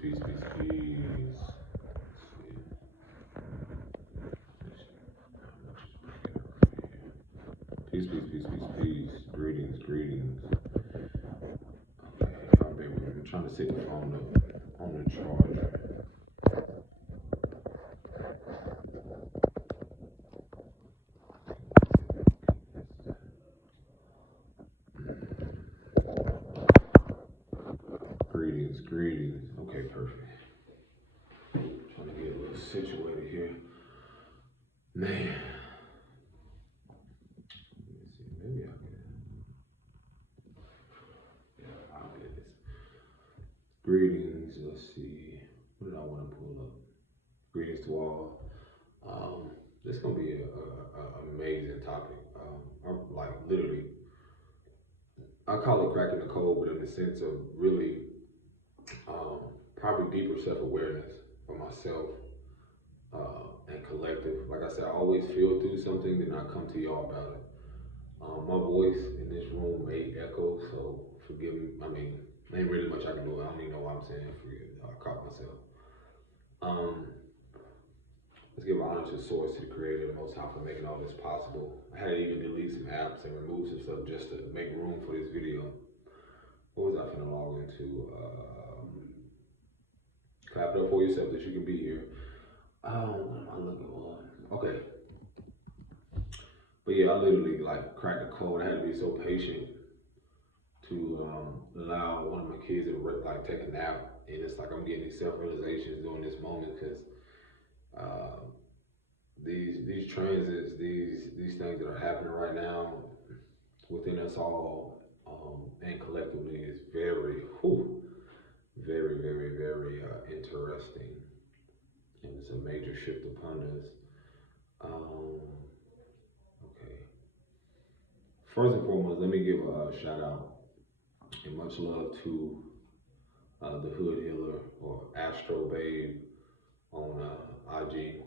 peace, peace, peace. Peace, peace, peace, peace, peace. Greetings, greetings. Okay, y'all bear with me. I'm trying to set the phone up on the charger. Greetings, greetings. Okay, perfect. Trying to get a little situated here. Man. Let me see. Maybe I'll get it. Yeah, I'll get this. Greetings. Let's see. What did I want to pull up? Greetings to all. This is gonna be an amazing topic. I'm like literally, I call it cracking the code, but in the sense of really, probably deeper self-awareness for myself and collective. Like I said, I always feel through something, then I come to y'all about it. My voice in this room may echo, so forgive me. I mean, there ain't really much I can do. I don't even know what I'm saying. Forgive me. I caught myself. Let's give honor to the source, to the creator, the most high for making all this possible. I had to even delete some apps and remove some stuff just to make room for this video. What was I finna log into? Clap it up for yourself that you can be here. What am I looking for? Okay. But yeah, I literally like cracked the code. I had to be so patient to allow one of my kids to like take a nap. And it's like I'm getting these self-realizations during this moment because these transits, these things that are happening right now within us all and collectively is very, very interesting, and it's a major shift upon us. Okay. First and foremost, let me give a shout out and much love to the Hood Healer or Astro Babe on IG.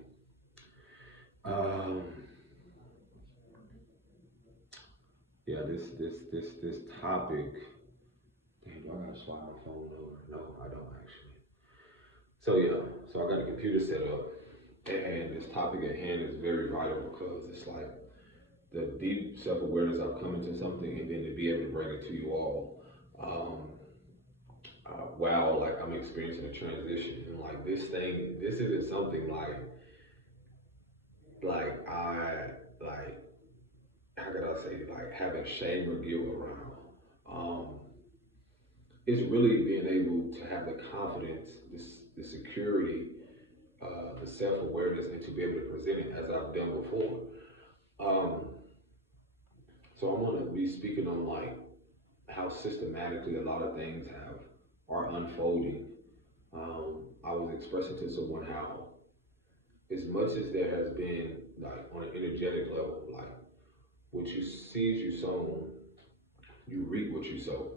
Yeah, this topic. Damn, do I gotta slide my phone over? No, I don't actually. So yeah, so I got a computer set up, and this topic at hand is very vital because it's like the deep self-awareness I've come into something, and then to be able to bring it to you all. Wow, like I'm experiencing a transition, and like this isn't something like how could I say, like having shame or guilt around. It's really being able to have the confidence, the security, the self-awareness, and to be able to present it as I've done before. Um, so I'm gonna be speaking on like how systematically a lot of things are unfolding. I was expressing to someone how, as much as there has been like on an energetic level, like what you see as you sown, you reap what you sow.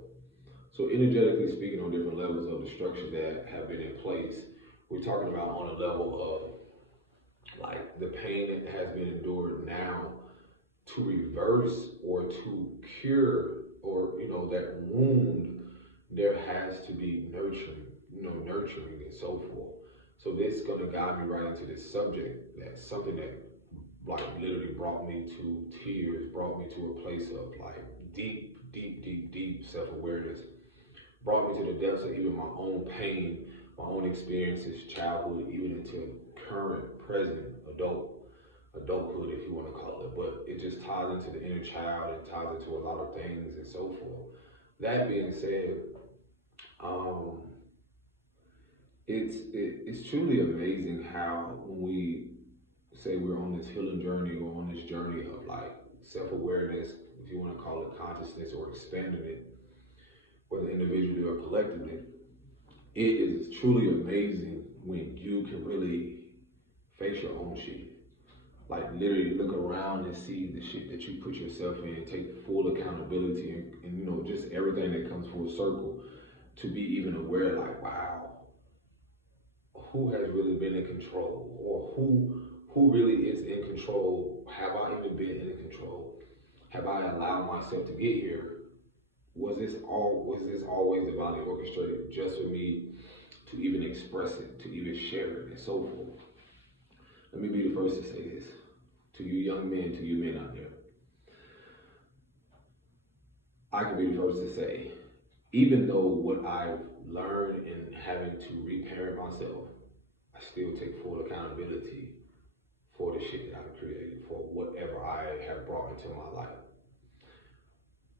So energetically speaking, on different levels of the structure that have been in place, we're talking about on a level of like the pain that has been endured now to reverse or to cure or that wound, there has to be nurturing and so forth. So this is gonna guide me right into this subject. That's something that like literally brought me to tears, brought me to a place of like deep self-awareness, brought me to the depths of even my own pain, my own experiences, childhood, even into current, present adulthood, if you want to call it. But it just ties into the inner child, it ties into a lot of things and so forth. That being said, um, it's truly amazing how when we say we're on this healing journey or on this journey of like self-awareness, if you want to call it consciousness or expanding it, whether individually or collectively, it is truly amazing when you can really face your own shit. Like literally look around and see the shit that you put yourself in, take full accountability and just everything that comes full circle to be even aware like, wow, who has really been in control, or who really is in control? Have I even been in control? Have I allowed myself to get here? Was this always divinely orchestrated just for me to even express it, to even share it, and so forth. Let me be the first to say this to you young men, to you men out there. I can be the first to say, even though what I've learned in having to reparent myself, I still take full accountability for the shit that I've created, for whatever I have brought into my life.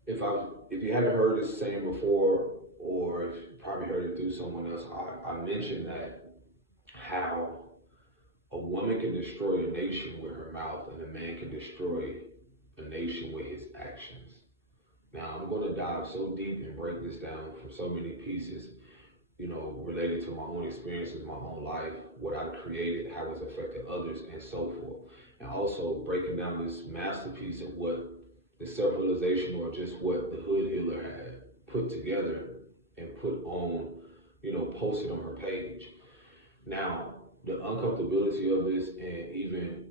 If you haven't heard this saying before, or if you probably heard it through someone else, I mentioned that how a woman can destroy a nation with her mouth, and a man can destroy a nation with his actions. Now, I'm going to dive so deep and break this down from so many pieces, related to my own experiences, my own life, what I've created, how it's affected others, and so forth. And also breaking down this masterpiece of what the self-realization, or just what the hood healer had put together and put on, posted on her page. Now, the uncomfortability of this, and even,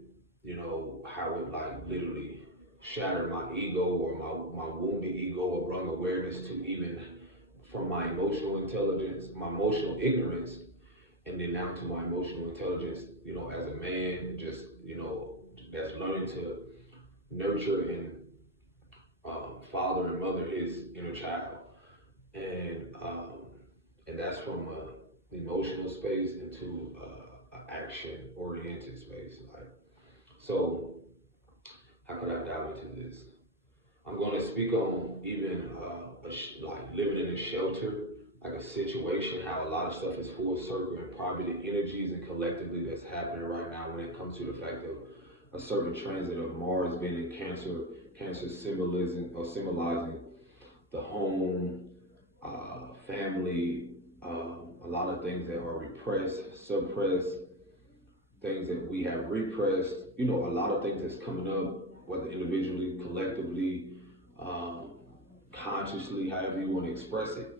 how it like literally shattered my ego, or my wounded ego, or brought awareness to even from my emotional intelligence, my emotional ignorance, and then now to my emotional intelligence, as a man, just, that's learning to nurture and father and mother his inner child. And that's from an emotional space into an action oriented space. Like, so how could I dive into this? I'm going to speak on even like living in a shelter, like a situation, how a lot of stuff is full circle, and probably the energies and collectively that's happening right now when it comes to the fact of a certain transit of Mars being in Cancer symbolizing the home, family, a lot of things that are repressed, suppressed, things that we have repressed, a lot of things that's coming up, whether individually, collectively, consciously, however you want to express it.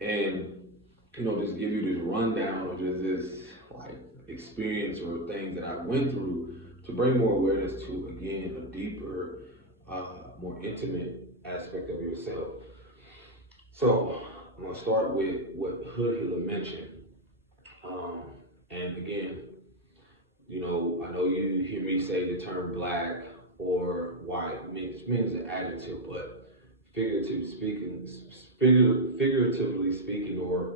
And, just give you this rundown of just this like experience or things that I went through to bring more awareness to, again, a deeper, more intimate aspect of yourself. So I'm gonna start with what Hood Healer mentioned. And again, I know you hear me say the term black or white means an adjective, but figuratively speaking, or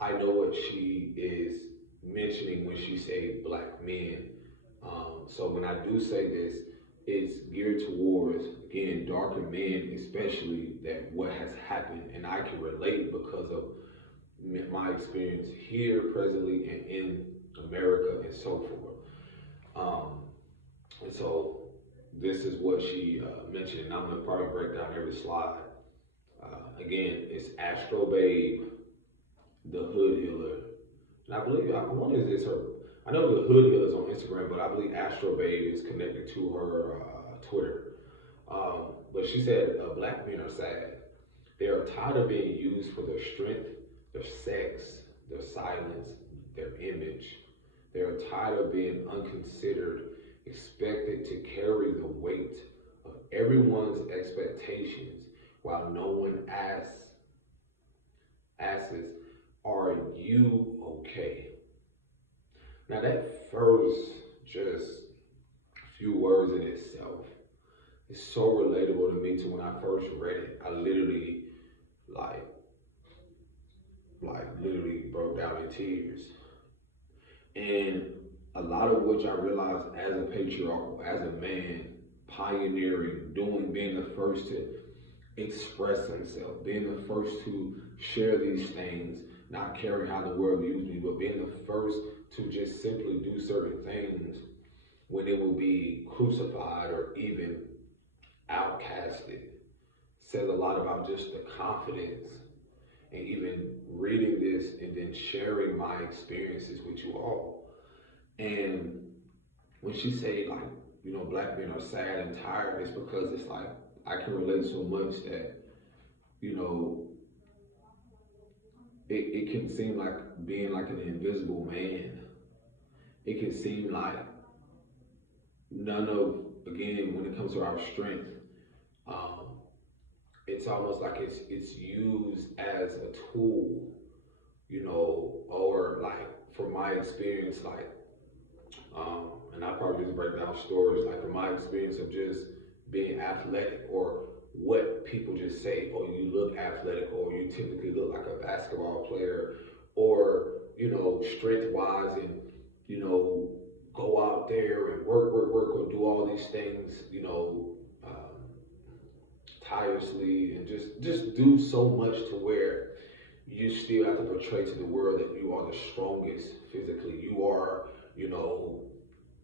I know what she is mentioning when she say black men. So when I do say this, it's geared towards, again, darker men, especially, that what has happened, and I can relate because of my experience here presently and in America and so forth. And so this is what she mentioned, and I'm gonna probably break down every slide. Again, it's Astro Babe, the Hood Healer, and I believe, I wonder is this her, I know the Hood Healer is on Instagram, but I believe Astro Babe is connected to her Twitter. But she said, black men are sad. They are tired of being used for their strength, their sex, their silence, their image. They are tired of being unconsidered, expected to carry the weight of everyone's expectations while no one asks, are you okay? Now that first just few words in itself is so relatable to me. To when I first read it, I literally like literally broke down in tears. And a lot of which I realized as a patriarch, as a man, pioneering, being the first to express himself, being the first to share these things, not caring how the world views me, but being the first to just simply do certain things when it will be crucified or even outcasted, says a lot about just the confidence. And even reading this and then sharing my experiences with you all. And when she say, like, black men are sad and tired, it's because it's like, I can relate so much that, it can seem like being like an invisible man. It can seem like none of, again, when it comes to our strength, it's almost like it's used as a tool, or like from my experience, like, and I probably just break down stories, like from my experience of just being athletic, or what people just say, oh, you look athletic, or you typically look like a basketball player, or, strength wise, and, you know, go out there and work, or do all these things, tirelessly, and just do so much to where you still have to portray to the world that you are the strongest physically. You are,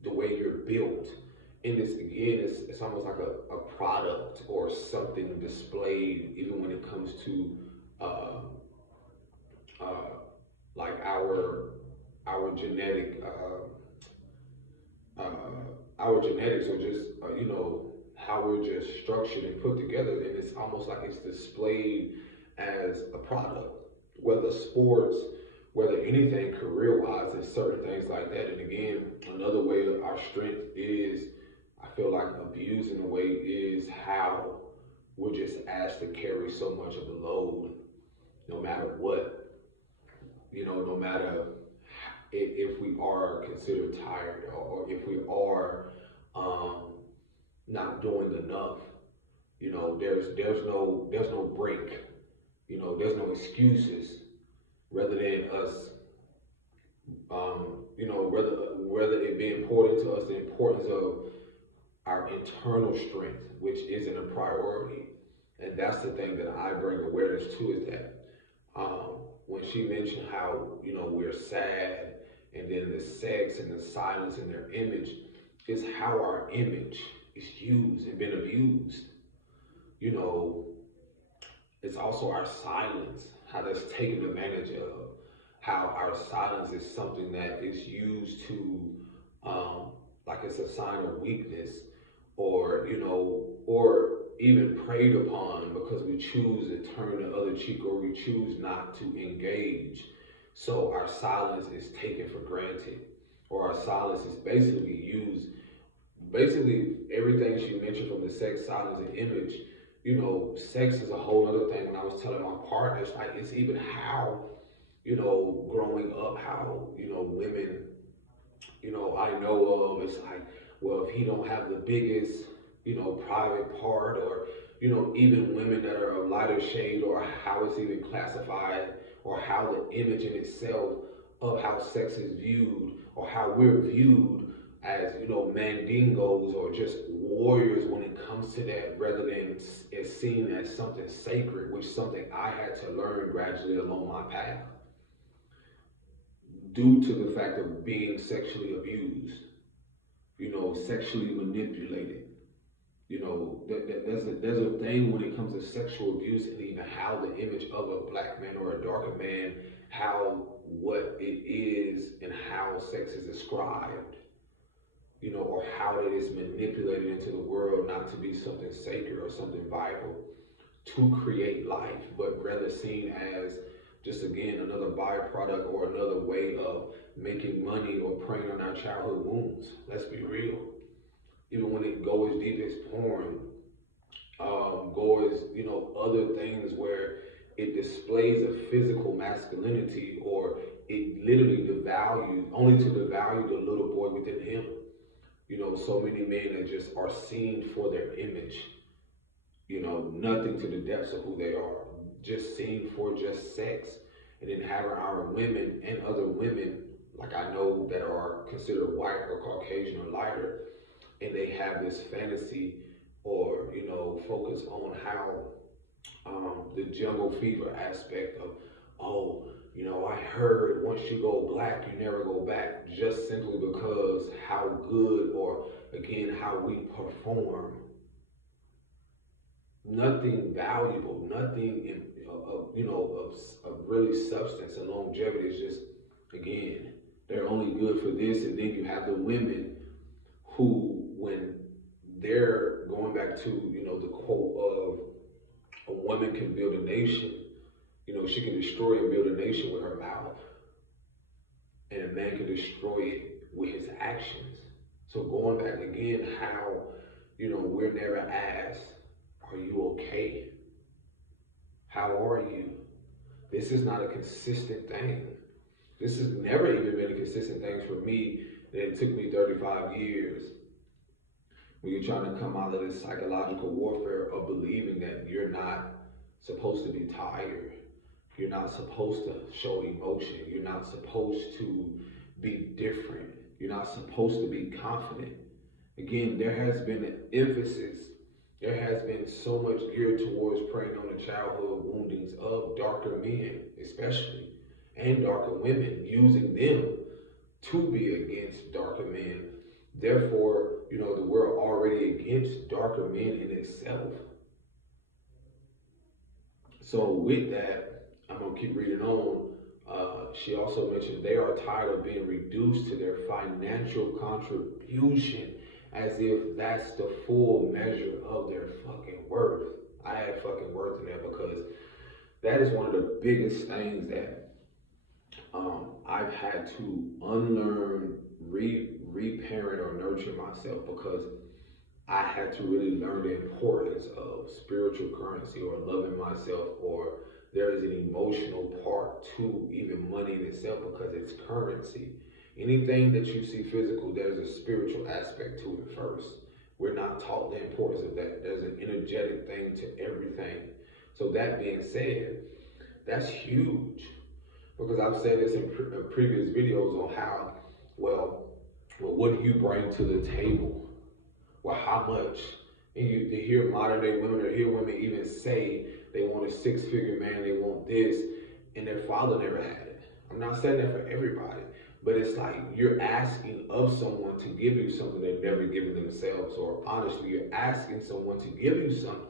the way you're built. And it's again, it's almost like a product or something displayed, even when it comes to uh, uh, like our genetic our genetics, or just how we're just structured and put together, and it's almost like it's displayed as a product, whether sports, whether anything career wise, and certain things like that. And again, another way of our strength is, I feel like, abused in a way, is how we're just asked to carry so much of the load, no matter what, no matter if we are considered tired, or if we are um, not doing enough. There's no break. There's no excuses, rather than us, whether it be important to us, the importance of our internal strength, which isn't a priority. And that's the thing that I bring awareness to, is that when she mentioned how, we're sad, and then the sex and the silence and their image, is how our image is used and been abused. You know, it's also our silence, how that's taken advantage of, how our silence is something that is used to, like it's a sign of weakness, or, or even preyed upon, because we choose to turn the other cheek, or we choose not to engage. So our silence is taken for granted, or our silence is basically used. Basically, everything she mentioned, from the sex, silence, and image, sex is a whole other thing. When I was telling my partners, like, it's even how, growing up, how, women, I know of, it's like, well, if he don't have the biggest, private part, or, even women that are of lighter shade, or how it's even classified, or how the image in itself of how sex is viewed, or how we're viewed as, mandingos, or just warriors when it comes to that, rather than it's seen as something sacred, which is something I had to learn gradually along my path, due to the fact of being sexually abused, sexually manipulated. There's a thing when it comes to sexual abuse, and even how the image of a black man or a darker man, how what it is and how sex is described, or how it is manipulated into the world, not to be something sacred or something vital to create life, but rather seen as just, again, another byproduct, or another way of making money, or preying on our childhood wounds. Let's be real. Even when it goes as deep as porn, goes, other things where it displays a physical masculinity, or it literally devalues, only to devalue the little boy within him. So many men that just are seen for their image, nothing to the depths of who they are, just seen for just sex. And then having our women and other women, like I know, that are considered white or Caucasian or lighter, and they have this fantasy, or, focus on how, the jungle fever aspect of, oh, I heard once you go black, you never go back, just simply because how good, or again, how we perform. Nothing valuable, nothing of really substance and longevity. Is just, again, they're only good for this. And then you have the women who, when they're going back to, the quote of, a woman can build a nation, she can destroy and build a nation with her mouth, and a man can destroy it with his actions. So going back again, how, we're never asked, are you okay? How are you? This is not a consistent thing. This has never even been a consistent thing for me. And it took me 35 years when you're trying to come out of this psychological warfare of believing that you're not supposed to be tired. You're not supposed to show emotion. You're not supposed to be different. You're not supposed to be confident. Again, there has been an emphasis, there has been so much geared towards preying on the childhood woundings of darker men, especially, and darker women, using them to be against darker men. Therefore, we're already against darker men in itself. So with that, I'm gonna keep reading on. She also mentioned they are tired of being reduced to their financial contribution, as if that's the full measure of their fucking worth. I add fucking worth in there because that is one of the biggest things that I've had to unlearn, reparent, or nurture myself, because I had to really learn the importance of spiritual currency, or loving myself, or there is an emotional part to even money in itself because it's currency. Anything that you see physical, there's a spiritual aspect to it first. We're not taught the importance of that. There's an energetic thing to everything. So that being said, that's huge, because I've said this in previous videos on how, well, what do you bring to the table? Well, how much? And you to hear modern day women, or hear women even say they want a 6-figure man, they want this, and their father never had it. I'm not saying that for everybody, but it's like you're asking of someone to give you something they've never given themselves, or honestly, you're asking someone to give you something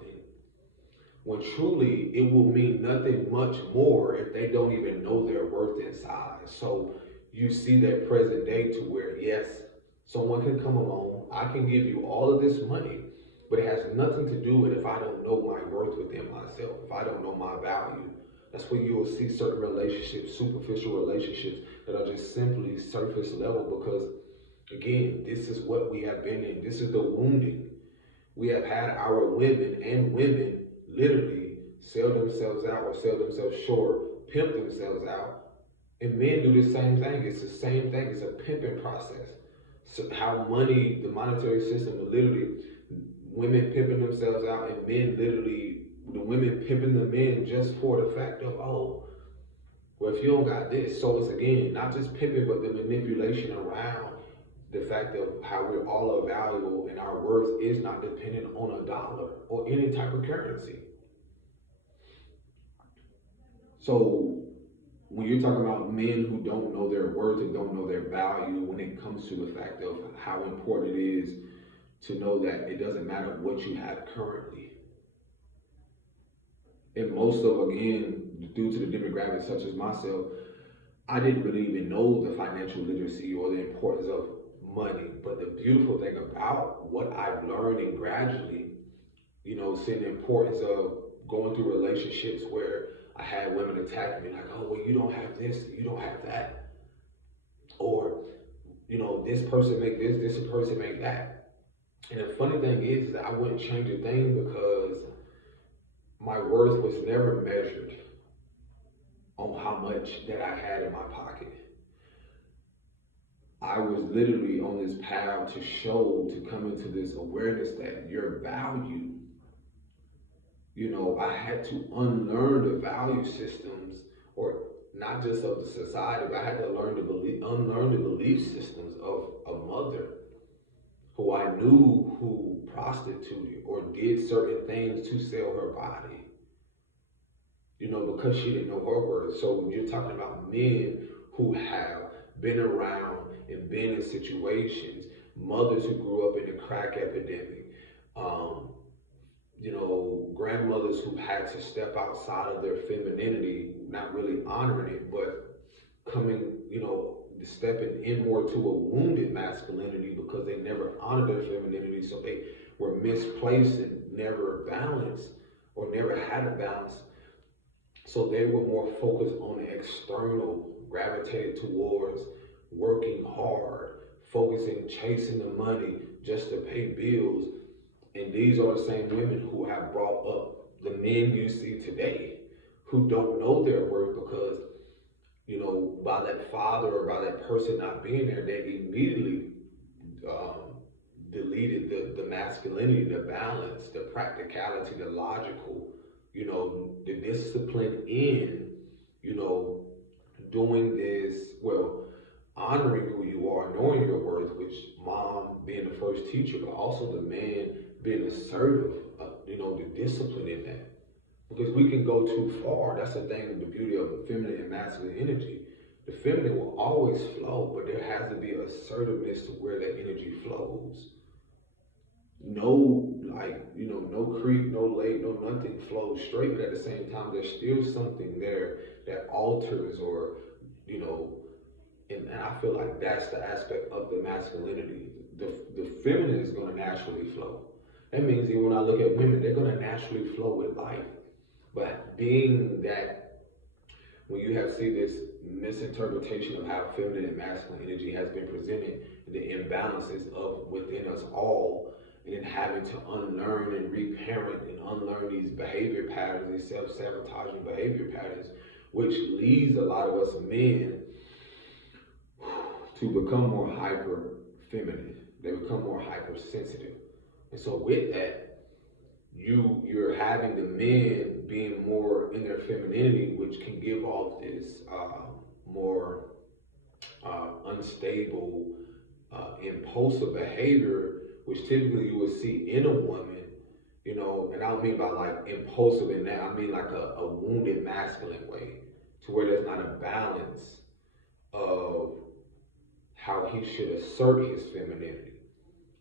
when truly it will mean nothing much more if they don't even know their worth inside. So you see that present day to where, yes, someone can come along, I can give you all of this money, but it has nothing to do with if I don't know my worth within myself, if I don't know my value. That's where you will see certain relationships, superficial relationships, that are just simply surface level, because again, this is what we have been in. This is the wounding. We have had our women literally sell themselves out or sell themselves short, pimp themselves out. And men do the same thing. It's the same thing. It's a pimping process. So how money, the monetary system, literally, women pimping themselves out, and men literally, the women pimping the men just for the fact of, oh, well, if you don't got this. So it's again, not just pimping, but the manipulation around the fact of how we're all are valuable and our worth is not dependent on a dollar or any type of currency. So when you're talking about men who don't know their worth and don't know their value, when it comes to the fact of how important it is to know that it doesn't matter what you have currently. And most of, again, due to the demographics such as myself, I didn't really even know the financial literacy or the importance of money. But the beautiful thing about what I've learned, and gradually, seeing the importance of going through relationships where I had women attack me like, oh, well, you don't have this, you don't have that. Or, this person make this person make that. And the funny thing is that I wouldn't change a thing, because my worth was never measured on how much that I had in my pocket. I was literally on this path to come into this awareness that your value, I had to unlearn the value systems, or not just of the society, but I had to unlearn the belief systems of a mother who I knew who prostituted or did certain things to sell her body, because she didn't know her worth. So when you're talking about men who have been around and been in situations, mothers who grew up in the crack epidemic, grandmothers who had to step outside of their femininity, not really honoring it, but coming, stepping in more to a wounded masculinity because they never honored their femininity, so they were misplaced and never balanced, or never had a balance. So they were more focused on the external, gravitated towards working hard, focusing, chasing the money just to pay bills. And these are the same women who have brought up the men you see today who don't know their worth, because by that father or by that person not being there, they immediately um, deleted the masculinity, the balance, the practicality, the logical, the discipline in, you know, doing this, well, honoring who you are, knowing your worth, which mom being the first teacher, but also the man being assertive, the discipline in that. Because we can go too far. That's the thing, the beauty of the feminine and masculine energy. The feminine will always flow, but there has to be assertiveness to where that energy flows. No, no creek, no lake, no nothing flows straight, but at the same time, there's still something there that alters or, you know, and I feel like that's the aspect of the masculinity. The feminine is going to naturally flow. That means even when I look at women, they're going to naturally flow with life. But being that when you have see this misinterpretation of how feminine and masculine energy has been presented, the imbalances of within us all, and then having to unlearn and reparent and unlearn these behavior patterns, these self-sabotaging behavior patterns, which leads a lot of us men to become more hyper feminine. They become more hypersensitive. And so with that, you're having the men being more in their femininity, which can give off this more unstable, impulsive behavior, which typically you would see in a woman, and I don't mean by like impulsive in that, I mean like a wounded masculine way, to where there's not a balance of how he should assert his femininity.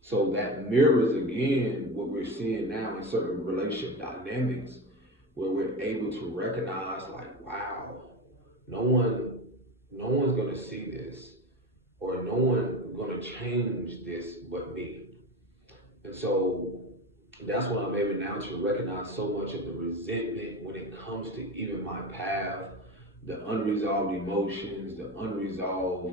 So that mirrors again what we're seeing now in certain relationship dynamics, where we're able to recognize like, wow, no one, no one's gonna see this, or no one gonna change this but me. And so that's why I'm able now to recognize so much of the resentment when it comes to even my path, the unresolved emotions, the unresolved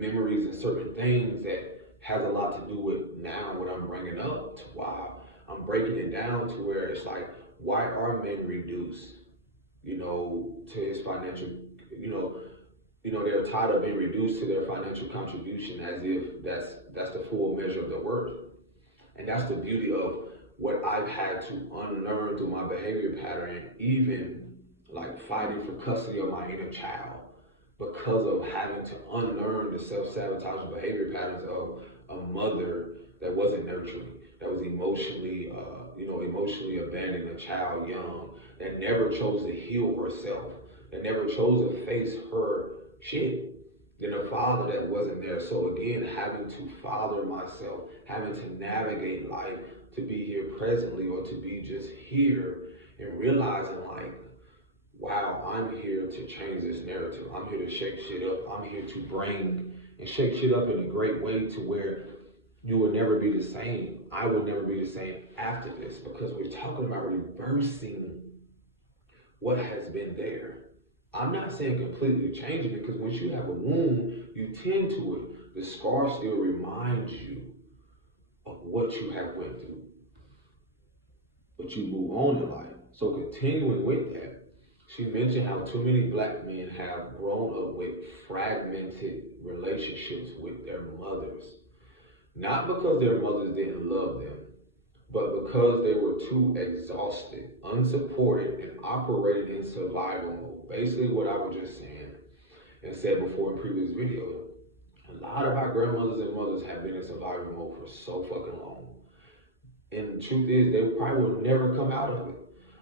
memories and certain things that has a lot to do with now what I'm bringing up to why I'm breaking it down to where it's like, why are men reduced, to his financial, you know, they're tired of being reduced to their financial contribution as if that's the full measure of their worth. And that's the beauty of what I've had to unlearn through my behavior pattern, and even like fighting for custody of my inner child because of having to unlearn the self-sabotaging behavior patterns of a mother that wasn't nurturing, that was emotionally abandoning a child young, that never chose to heal herself, that never chose to face her shit. Then a father that wasn't there. So again, having to father myself, having to navigate life, to be here presently or to be just here, and realizing like, wow, I'm here to change this narrative. I'm here to shake shit up. I'm here to bring and shake shit up in a great way to where you will never be the same. I will never be the same after this, because we're talking about reversing what has been there. I'm not saying completely changing it, because once you have a wound, you tend to it. The scar still reminds you of what you have went through, but you move on in life. So continuing with that, she mentioned how too many black men have grown up with fragmented relationships with their mothers. Not because their mothers didn't love them, but because they were too exhausted, unsupported, and operated in survival mode. Basically what I was just saying and said before in previous videos. A lot of our grandmothers and mothers have been in survival mode for so fucking long. And the truth is, they probably will never come out of it.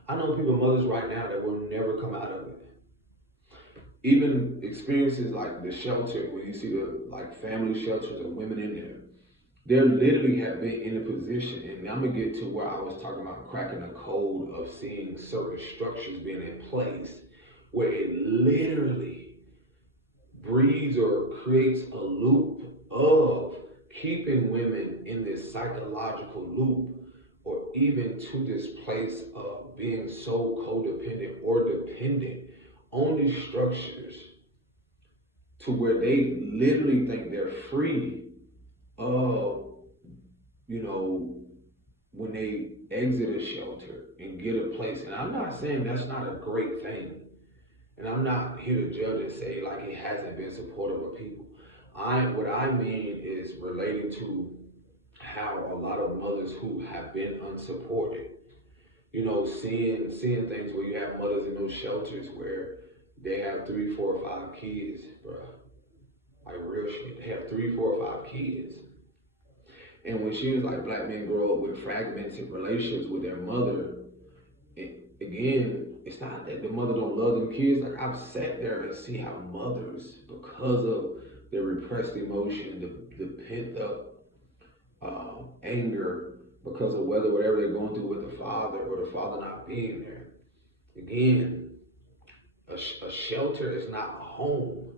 I know people, mothers right now, that will never come out of it. Even experiences like the shelter, when you see the like family shelters of women in there, they literally have been in a position, and I'm gonna get to where I was talking about cracking the code of seeing certain structures being in place, where it literally breeds or creates a loop of keeping women in this psychological loop, or even to this place of being so codependent or dependent on these structures to where they literally think they're free of, when they exit a shelter and get a place. And I'm not saying that's not a great thing. And I'm not here to judge and say like it hasn't been supportive of people. What I mean is related to how a lot of mothers who have been unsupported, you know, seeing things where you have mothers in those shelters where they have 3, 4, 5 kids, bro. Like real shit. They have 3, 4, 5 kids. And when she was like, black men grow up with fragmented relationships with their mother, again, it's not that the mother don't love them kids. Like I've sat there and see how mothers, because of their repressed emotion, the pent up anger, because of whatever they're going through with the father or the father not being there. Again, a shelter is not a home.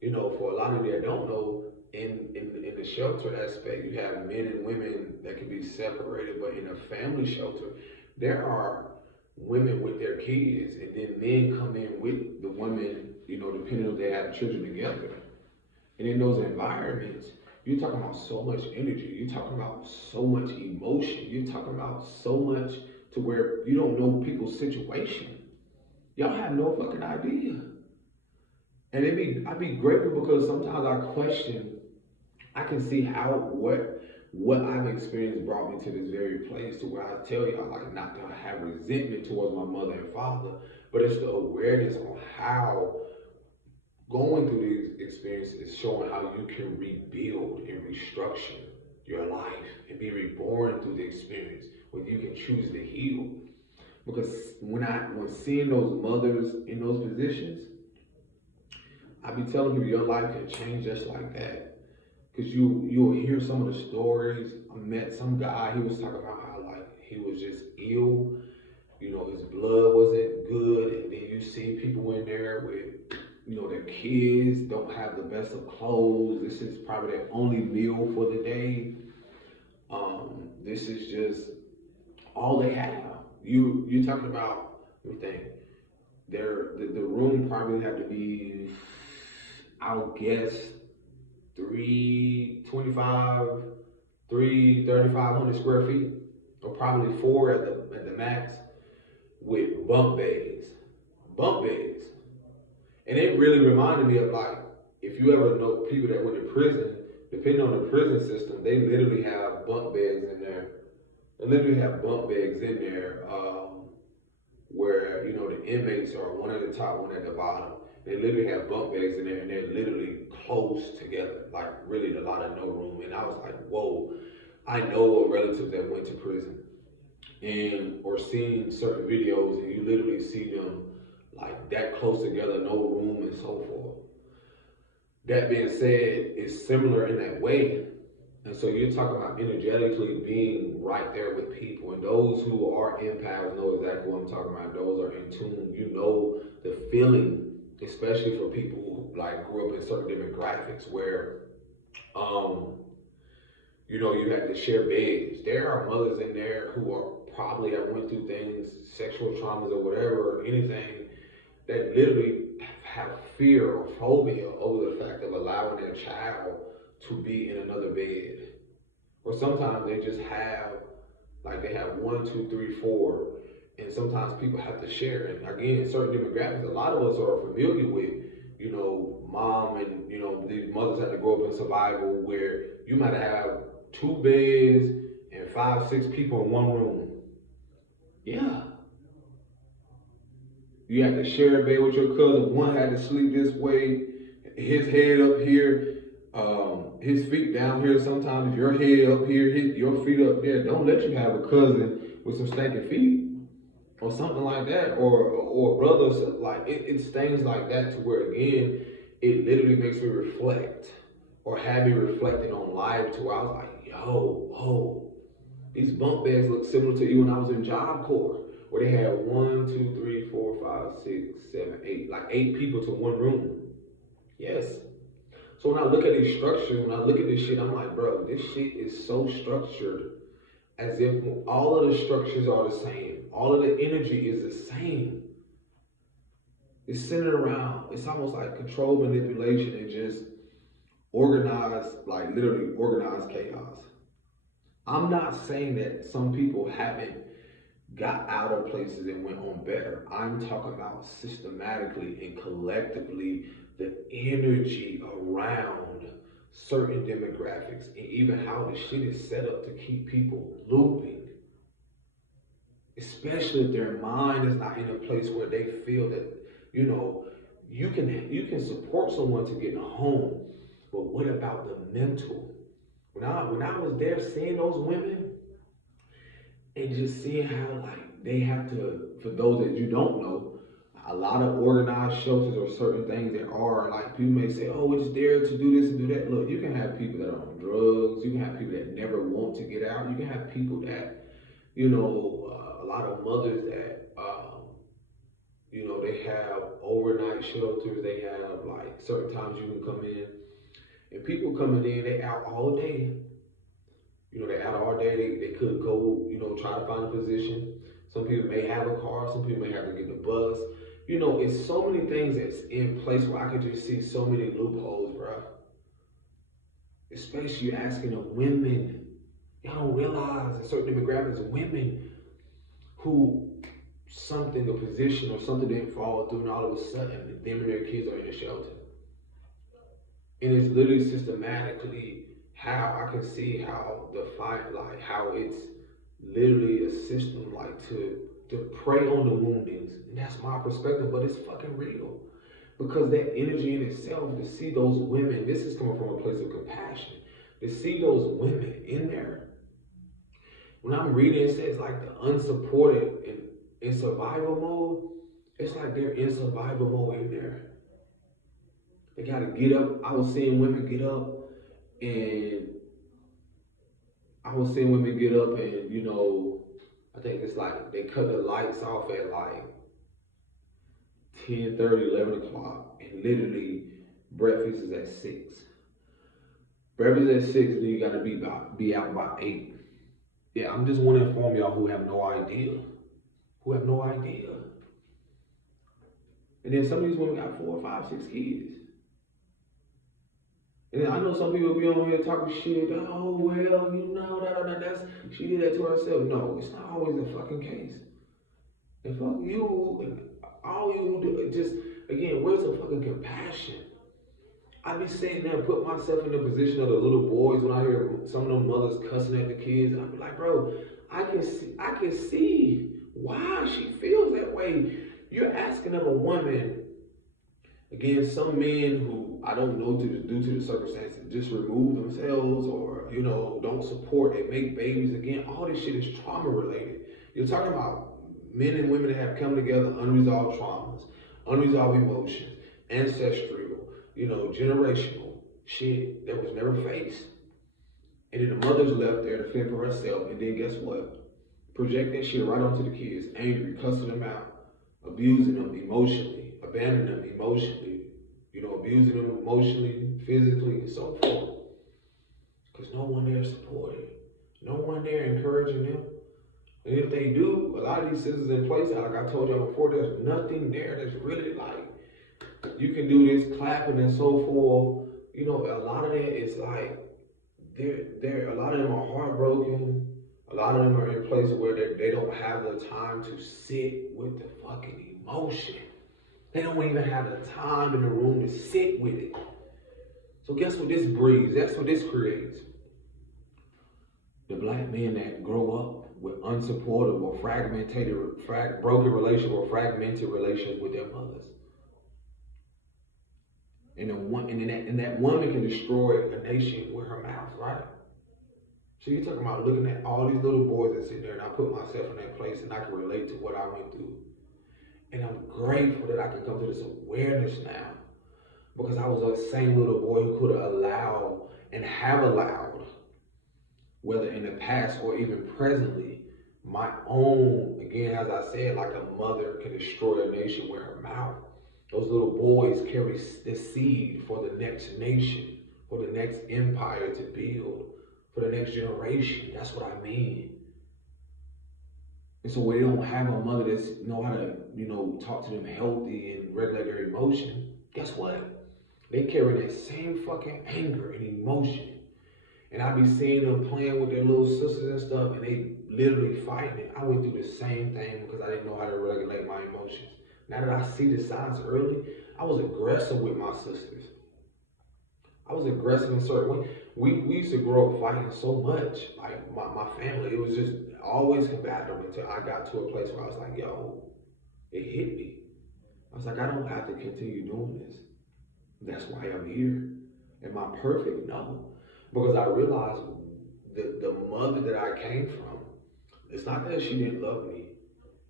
You know, for a lot of you that don't know, in the shelter aspect, you have men and women that can be separated, but in a family shelter, there are women with their kids, and then men come in with the women, you know, depending on if they have children together. And in those environments, you're talking about so much energy, you're talking about so much emotion, you're talking about so much to where you don't know people's situation. Y'all have no fucking idea. And I'd be grateful because sometimes I question, I can see how what I've experienced brought me to this very place to where I tell y'all like not to have resentment towards my mother and father, but it's the awareness on how going through these experiences is showing how you can rebuild and restructure your life and be reborn through the experience where you can choose to heal. Because when seeing those mothers in those positions, I be telling people your life can change just like that. Cause you'll hear some of the stories. I met some guy, he was talking about how like he was just ill, you know, his blood wasn't good, and then you see people in there with, you know, their kids don't have the best of clothes. This is probably their only meal for the day. This is just all they have. You talking about, let me think. The room probably had to be, I'll guess, 325, 3,500 square feet, or probably 4 at the max, with bunk beds. And it really reminded me of like, if you ever know people that went to prison, depending on the prison system, they literally have bunk beds in there. They literally have bunk beds in there, where, you know, the inmates are one at the top, one at the bottom. They literally have bunk beds in there, and they're literally close together, like really a lot of no room. And I was like, whoa, I know of relatives that went to prison and or seen certain videos, and you literally see them like that close together, no room and so forth. That being said, it's similar in that way. And so you're talking about energetically being right there with people. And those who are empaths know exactly what I'm talking about. Those are in tune. You know the feeling, especially for people who like grew up in certain demographics where you know, you had to share beds. There are mothers in there who are probably have went through things, sexual traumas or whatever, or anything, that literally have fear or phobia over the fact of allowing their child to be in another bed. Or sometimes they just have, like they have 1, 2, 3, 4, and sometimes people have to share. And again, certain demographics, a lot of us are familiar with, you know, mom and, you know, these mothers had to grow up in survival where you might have 2 beds and 5, 6 people in one room. Yeah. You had to share a bed with your cousin. One had to sleep this way, his head up here, his feet down here. Sometimes your head up here, your feet up there. Don't let you have a cousin with some stinking feet or something like that, or brothers. Like it's things like that to where again, it literally makes me reflect or have me reflecting on life to where I was like, yo, whoa, these bunk beds look similar to even when I was in Job Corps, where they had 1, 2, 3, 4, 5, 6, 7, 8, like 8 people to one room. Yes. So when I look at these structures, when I look at this shit, I'm like, bro, this shit is so structured as if all of the structures are the same. All of the energy is the same. It's centered around, it's almost like control manipulation and just organized, like literally organized chaos. I'm not saying that some people haven't got out of places and went on better. I'm talking about systematically and collectively the energy around certain demographics and even how the shit is set up to keep people looping, especially if their mind is not in a place where they feel that, you know, you can support someone to get a home, but what about the mental? When I was there seeing those women and just seeing how like they have to, for those that you don't know, a lot of organized shelters or certain things that are like people may say, oh, it's there to do this and do that. Look, you can have people that are on drugs. You can have people that never want to get out. You can have people that, a lot of mothers that, they have overnight shelters. They have like certain times you can come in, and people coming in, they out all day. They out all day. They could go, try to find a position. Some people may have a car. Some people may have to get the bus. It's so many things that's in place where I could just see so many loopholes, bro. Especially you asking the women. Y'all don't realize in certain demographics, women who something, a position or something didn't fall through, and all of a sudden, them and their kids are in a shelter. And it's literally systematically how I can see how the fight, like how it's literally a system like to prey on the woundings. And that's my perspective, but it's fucking real. Because that energy in itself, to see those women, this is coming from a place of compassion. To see those women in there. When I'm reading, it says like the unsupported in survival mode, it's like they're in survival mode in there. They gotta get up. I was seeing women get up and I think it's like they cut the lights off at like 10:30, 11 o'clock, and literally breakfast is at 6. Breakfast is at 6, then you gotta be out by 8. Yeah, I'm just want to inform y'all who have no idea. Who have no idea. And then some of these women got 4, 5, 6 kids. And I know some people be on here talking shit. Oh well, that's she did that to herself. No, it's not always the fucking case. And fuck you, and all you do, just again, where's the fucking compassion? I be sitting there and put myself in the position of the little boys when I hear some of them mothers cussing at the kids. I be like, bro, I can see why she feels that way. You're asking of a woman. Again, some men who I don't know due to the circumstances just remove themselves or don't support. They make babies. Again, all this shit is trauma related. You're talking about men and women that have come together, unresolved traumas, unresolved emotions, ancestral, generational shit that was never faced. And then the mother's left there to fend for herself. And then guess what? Project that shit right onto the kids, angry, cussing them out, abusing them emotionally, abandoning them emotionally, abusing them emotionally, physically, and so forth. Because no one there supported, no one there encouraging them. And if they do, a lot of these systems in place, like I told y'all before, there's nothing there that's really like, you can do this clapping and so forth. A lot of that is like, a lot of them are heartbroken. A lot of them are in places where they don't have the time to sit with the fucking emotion. They don't even have the time in the room to sit with it. So guess what this breeds? That's what this creates. The black men that grow up with unsupported or broken relationships or fragmented relations with their mothers. And that woman can destroy a nation with her mouth, right? So you're talking about looking at all these little boys that sit there, and I put myself in that place, and I can relate to what I went through. And I'm grateful that I can come to this awareness now, because I was that same little boy who could have allowed and have allowed, whether in the past or even presently, my own, again, as I said, like a mother can destroy a nation with her mouth. Those little boys carry the seed for the next nation, for the next empire to build, for the next generation. That's what I mean. And so when they don't have a mother that's know how to, talk to them healthy and regulate their emotion, guess what? They carry that same fucking anger and emotion. And I be seeing them playing with their little sisters and stuff, and they literally fighting it. I went through the same thing because I didn't know how to regulate my emotions. Now that I see the signs early, I was aggressive with my sisters. I was aggressive in certain ways. We used to grow up fighting so much. Like my family, it was just always combative until I got to a place where I was like, yo, it hit me. I was like, I don't have to continue doing this. That's why I'm here. Am I perfect? No. Because I realized the mother that I came from, it's not that she didn't love me,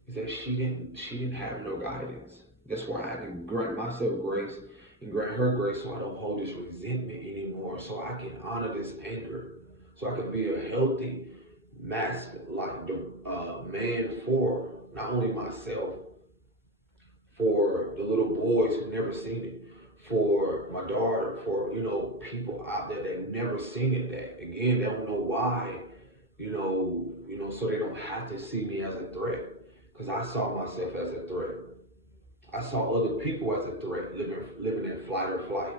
it's that she didn't have no guidance. That's why I had to grant myself grace and grant her grace so I don't hold this resentment anymore, so I can honor this anger, so I can be a healthy, masculine, like the man for not only myself, for the little boys who never seen it, for my daughter, for people out there that never seen it. That again, they don't know why, so they don't have to see me as a threat. Because I saw myself as a threat. I saw other people as a threat, living in fight or flight.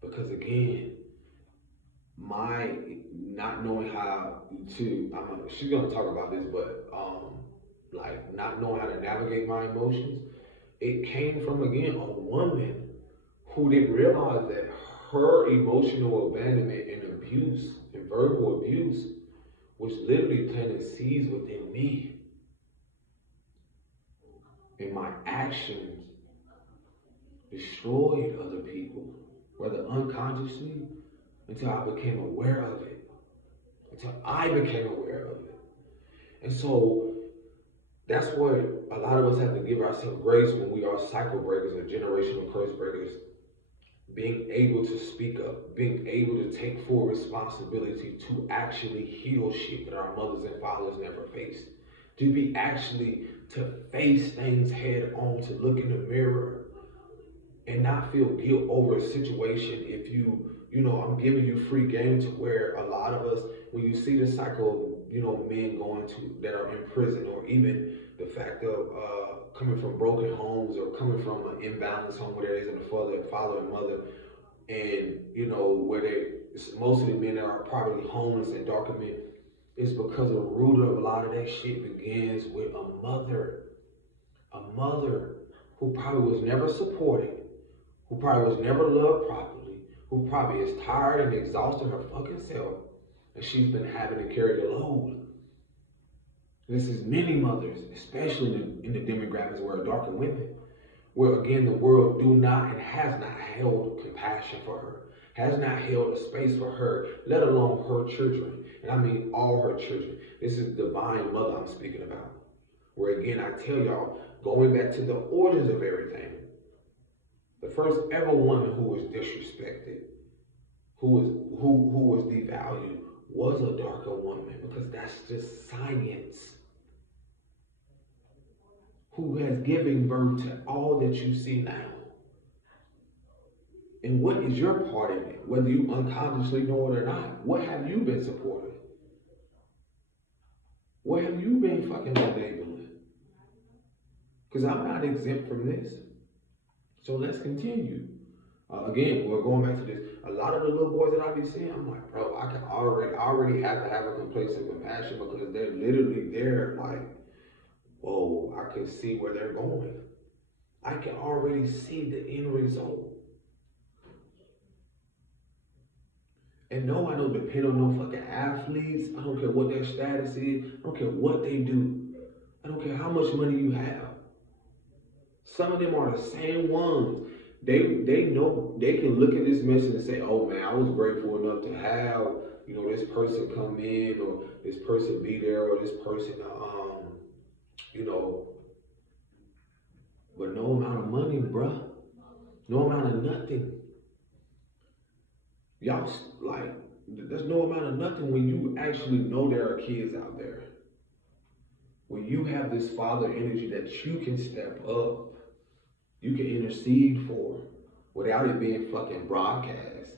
Because again, my not knowing how to, she's gonna talk about this, but like not knowing how to navigate my emotions, it came from again a woman who didn't realize that her emotional abandonment and abuse and verbal abuse was literally planting seeds within me, and my actions destroyed other people, whether unconsciously, until I became aware of it, until I became aware of it. And so that's what a lot of us have to give ourselves grace when we are cycle breakers and generational curse breakers, being able to speak up, being able to take full responsibility to actually heal shit that our mothers and fathers never faced. To be actually to face things head on, to look in the mirror and not feel guilt over a situation. If I'm giving you free game to where a lot of us, when you see the cycle of, men going to that are in prison, or even the fact of coming from broken homes or coming from an imbalanced home where there isn't a father and mother, and where mostly men that are probably homeless and darker men, is because the root of a lot of that shit begins with a mother who probably was never supported, who probably was never loved properly, who probably is tired and exhausted her fucking self, and she's been having to carry the load. This is many mothers, especially in the demographics where darker women, where again the world do not and has not held compassion for her, has not held a space for her, let alone her children. And I mean all her children. This is divine mother I'm speaking about. Where again I tell y'all, going back to the origins of everything, the first ever woman who was disrespected, who was devalued, was a darker woman, because that's just science. Who has given birth to all that you see now. And what is your part in it, whether you unconsciously know it or not? What have you been supporting? What have you been fucking enabling? Because I'm not exempt from this. So let's continue. Again, we're going back to this. A lot of the little boys that I be seeing, I'm like, bro, I already have to have a complacent compassion, because they're literally there like, whoa, I can see where they're going. I can already see the end result. And no, I don't depend on no fucking athletes. I don't care what their status is. I don't care what they do. I don't care how much money you have. Some of them are the same ones. They know they can look at this message and say, oh man, I was grateful enough to have, this person come in, or this person be there, or this person, but no amount of money, bruh. No amount of nothing. Y'all, like, there's no amount of nothing when you actually know there are kids out there. When you have this father energy that you can step up, you can intercede for, without it being fucking broadcast.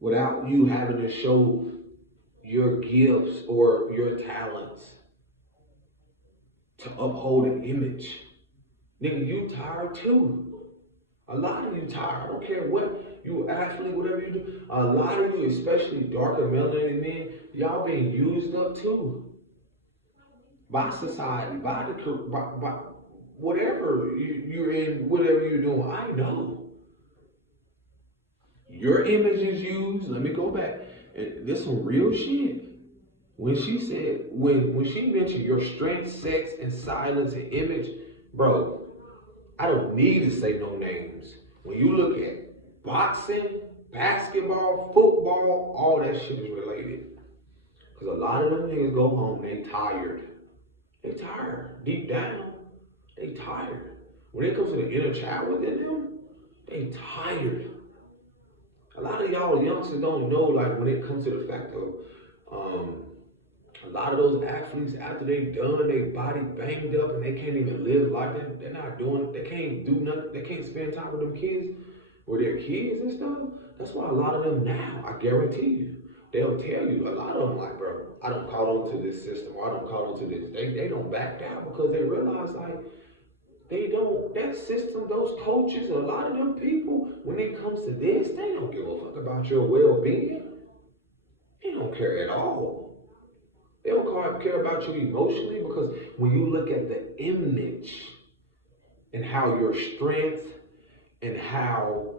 Without you having to show your gifts or your talents to uphold an image. Nigga, you tired too. A lot of you tired. I don't care what you athlete, whatever you do. A lot of you, especially darker melanated men, y'all being used up too by society, by whatever you're in, whatever you're doing. I know your image is used. Let me go back. And this some real shit. When she said, when she mentioned your strength, sex, and silence and image, bro, I don't need to say no names. When you look at boxing, basketball, football, all that shit is related. Because a lot of them niggas go home, they tired. They tired. Deep down, they tired. When it comes to the inner child within them, they tired. A lot of y'all youngsters don't know, like, when it comes to the fact of, a lot of those athletes, after they done, they body banged up and they can't even live life. They're not doing, they can't do nothing. They can't spend time with them kids, with their kids and stuff. That's why a lot of them now, I guarantee you, they'll tell you, a lot of them like, bro, I don't caught on to this system or I don't caught on to this. They don't back down because they realize, like, they don't, that system, those coaches, a lot of them people, when it comes to this, they don't give a fuck about your well-being. They don't care at all. They don't care about you emotionally because when you look at the image and how your strength and how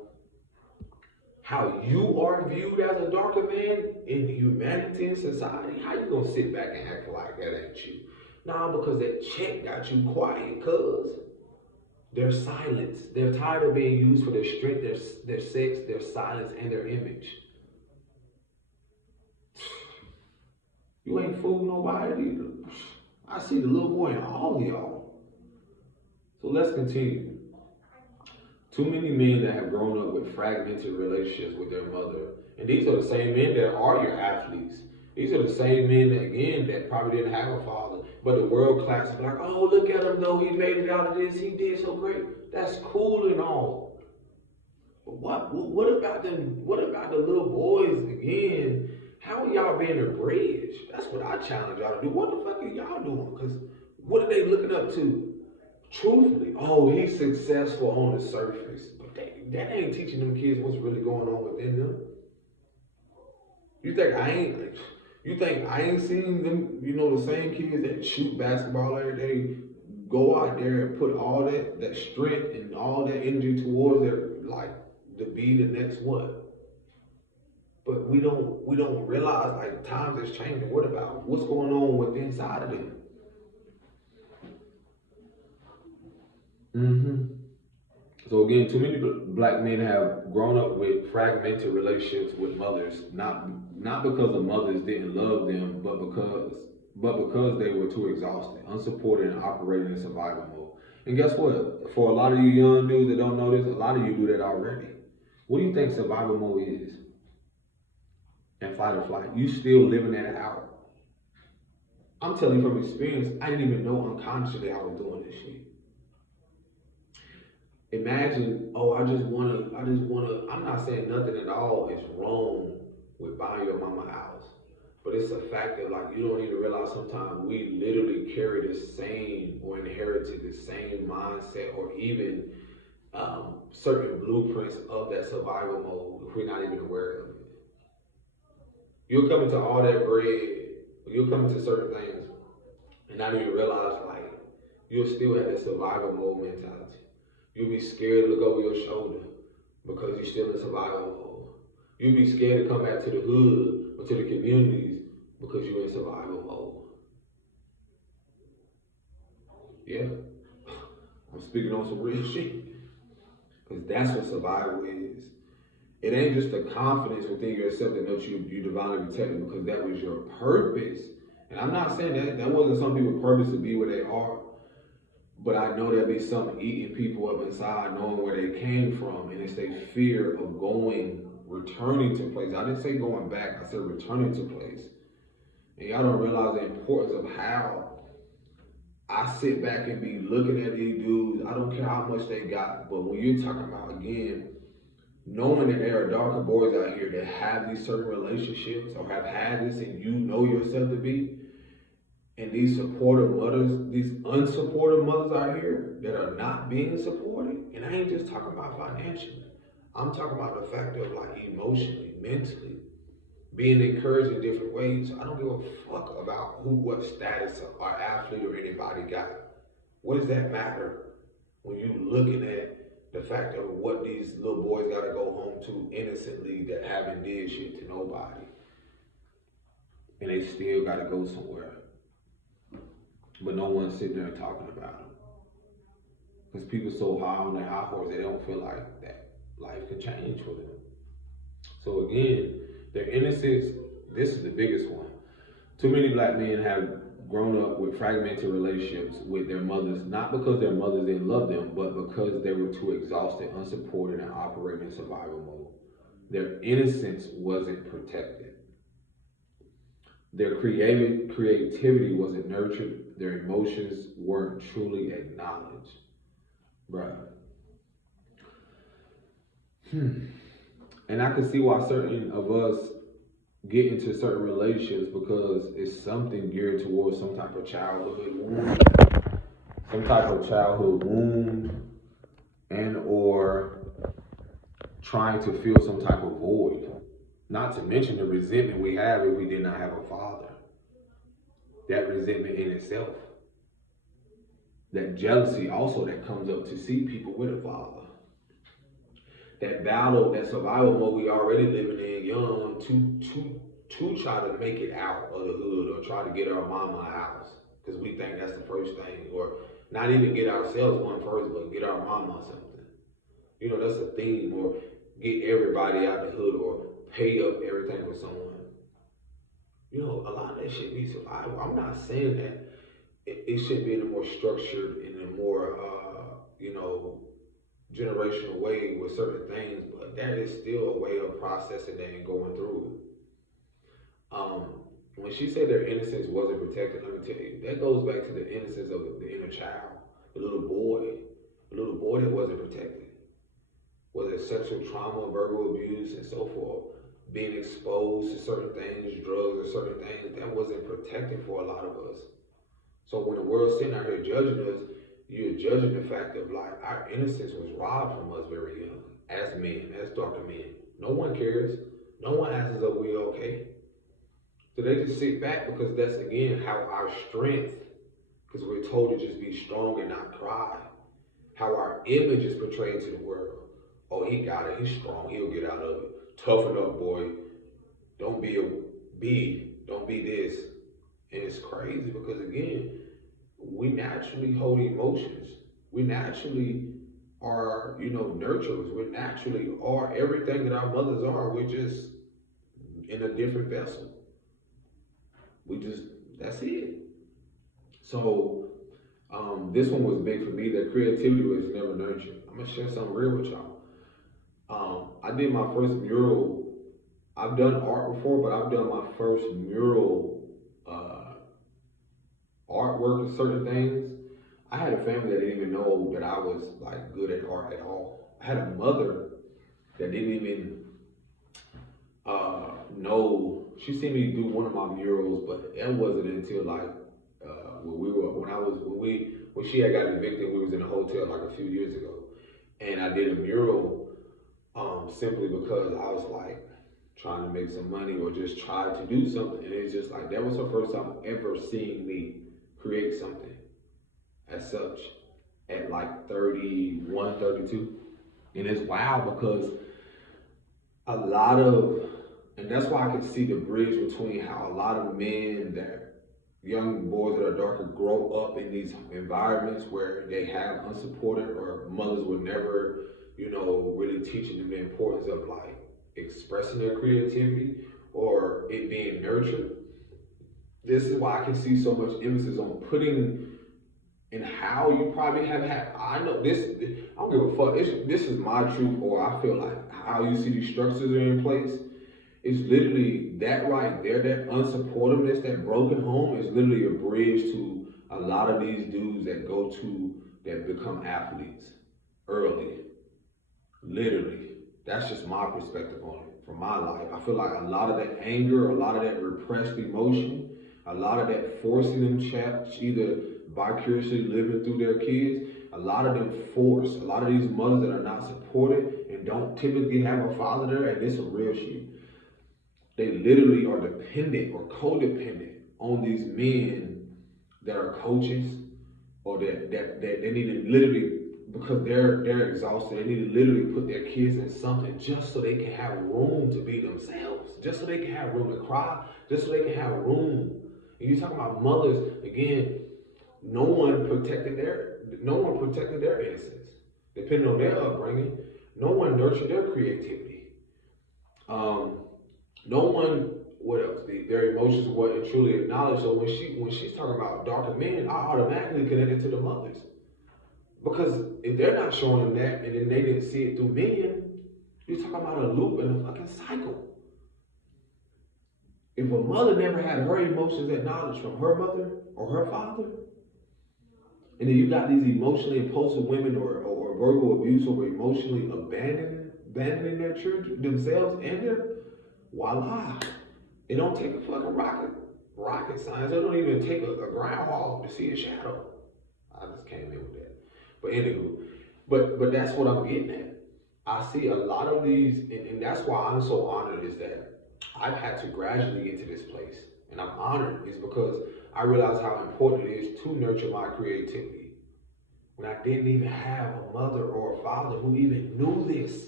you are viewed as a darker man in humanity and society, how you gonna sit back and act like that ain't you? Nah, because that check got you quiet, cuz their silence. They're tired of being used for their strength, their sex, their silence, and their image. You ain't fooling nobody either. I see the little boy in all of y'all. So let's continue. Too many men that have grown up with fragmented relationships with their mother. And these are the same men that are your athletes. These are the same men that, again, that probably didn't have a father. But the world class is like, oh, look at him though, he made it out of this, he did so great. That's cool and all. But what about them? What about the little boys again? How are y'all being a bridge? That's what I challenge y'all to do. What the fuck are y'all doing? Because what are they looking up to? Truthfully, oh, he's successful on the surface. But that ain't teaching them kids what's really going on within them. You think I ain't seen them, the same kids that shoot basketball every day, go out there and put all that strength and all that energy towards their, like, to be the next what? But we don't realize, like, times is changing. What about what's going on with inside of them? Mm-hmm. So again, too many black men have grown up with fragmented relationships with mothers, not because the mothers didn't love them, but because they were too exhausted, unsupported, and operating in survival mode. And guess what? For a lot of you young dudes that don't know this, a lot of you do that already. What do you think survival mode is? And fight or flight. You still living that out. I'm telling you from experience, I didn't even know unconsciously I was doing this shit. Imagine, oh, I'm not saying nothing at all is wrong with buying your mama a house. But it's a fact that, like, you don't even realize sometimes we literally carry the same or inherited the same mindset or even certain blueprints of that survival mode if we're not even aware of it. You'll come into all that bread, you'll come into certain things and not even realize, like, you'll still have that survival mode mentality. You'll be scared to look over your shoulder because you're still in survival mode. You'll be scared to come back to the hood or to the communities because you're in survival mode. Yeah, I'm speaking on some real shit. Because that's what survival is. It ain't just the confidence within yourself that knows you divinely protected because that was your purpose. And I'm not saying that wasn't some people's purpose to be where they are. But I know there'll be some eating people up inside knowing where they came from, and it's their fear of returning to place. I didn't say going back, I said returning to place. And y'all don't realize the importance of how I sit back and be looking at these dudes. I don't care how much they got, but when you're talking about, again, knowing that there are darker boys out here that have these certain relationships or have had this and you know yourself to be, And these supportive mothers, these unsupportive mothers out here that are not being supported, and I ain't just talking about financially. I'm talking about the fact of like emotionally, mentally, being encouraged in different ways. I don't give a fuck about who, what status or athlete or anybody got. What does that matter when you looking at the fact of what these little boys got to go home to innocently that haven't did shit to nobody, and they still got to go somewhere, but no one's sitting there talking about them because people so high on their high horse they don't feel like that life can change for them. So again, their innocence. This is the biggest one. Too many black men have grown up with fragmented relationships with their mothers, not because their mothers didn't love them, but because they were too exhausted, unsupported, and operating in survival mode. Their innocence wasn't protected. Their creativity wasn't nurtured. Their emotions weren't truly acknowledged. Bruh. And I can see why certain of us get into certain relationships because it's something geared towards some type of childhood wound, and or trying to fill some type of void. Not to mention the resentment we have if we did not have a father. That resentment in itself. That jealousy also that comes up to see people with a father. That battle, that survival mode we already living in young to try to make it out of the hood or try to get our mama a house because we think that's the first thing, or not even get ourselves one first, but get our mama or something. You know, that's a theme, or get everybody out the hood or pay up everything for someone. You know, a lot of that shit be survival. I'm not saying that it should be in a more structured, in a more, you know, generational way with certain things, but that is still a way of processing that and going through it. When she said their innocence wasn't protected, let me tell you, that goes back to the innocence of the inner child, the little boy that wasn't protected, whether it's sexual trauma, verbal abuse, and so forth, being exposed to certain things, drugs or certain things, that wasn't protected for a lot of us. So when the world's sitting out here judging us, you're judging the fact of like our innocence was robbed from us very young, as men, as darker men. No one cares. No one asks us are we okay. So they just sit back because that's again how our strength, because we're told to just be strong and not cry. How our image is portrayed to the world. Oh, he got it. He's strong. He'll get out of it. Toughen up, boy. Don't be a B. Don't be this. And it's crazy because again, we naturally hold emotions. We naturally are, you know, nurturers. We naturally are everything that our mothers are. We're just in a different vessel. We just, that's it. So this one was big for me. That creativity was never nurtured. I'm gonna share something real with y'all. I did my first mural. I've done art before, but I've done my first mural artwork and certain things. I had a family that didn't even know that I was like good at art at all. I had a mother that didn't even know. She seen me do one of my murals, but it wasn't until like when she had got evicted. We was in a hotel like a few years ago, and I did a mural simply because I was like trying to make some money or just try to do something. And it's just like that was her first time ever seeing me create something as such at like 31, 32. And it's wild because a lot of, and that's why I can see the bridge between how a lot of men that young boys that are darker grow up in these environments where they have unsupported or mothers were never, you know, really teaching them the importance of like expressing their creativity or it being nurtured. This is why I can see so much emphasis on putting in how you probably have had. I know this. I don't give a fuck. This is my truth, or I feel like how you see these structures are in place. It's literally that right there. That unsupportiveness, that broken home, is literally a bridge to a lot of these dudes that become athletes early. Literally, that's just my perspective on it from my life. I feel like a lot of that anger, a lot of that repressed emotion, A lot of that forcing them either vicariously living through their kids. A lot of them force. A lot of these mothers that are not supported and don't typically have a father there, and this is real shit. They literally are dependent or codependent on these men that are coaches, or that they need to literally, because they're exhausted, they need to literally put their kids in something just so they can have room to be themselves, just so they can have room to cry, just so they can have room. And you talking about mothers again, no one protected their innocence. Depending on their upbringing, no one nurtured their creativity. Um, no one, what else? Their emotions weren't truly acknowledged. So when she's talking about darker men, I automatically connected to the mothers, because if they're not showing them that, and then they didn't see it through men, you're talking about a loop and a fucking cycle. If a mother never had her emotions acknowledged from her mother or her father, and then you got these emotionally impulsive women, or verbal abuse, or emotionally abandoning their children, themselves, and their, voila. It don't take a fucking rocket science. It don't even take a groundhog to see a shadow. I just came in with that. But anywho, but that's what I'm getting at. I see a lot of these, and that's why I'm so honored, is that I've had to gradually get to this place. And I'm honored is because I realize how important it is to nurture my creativity. When I didn't even have a mother or a father who even knew this.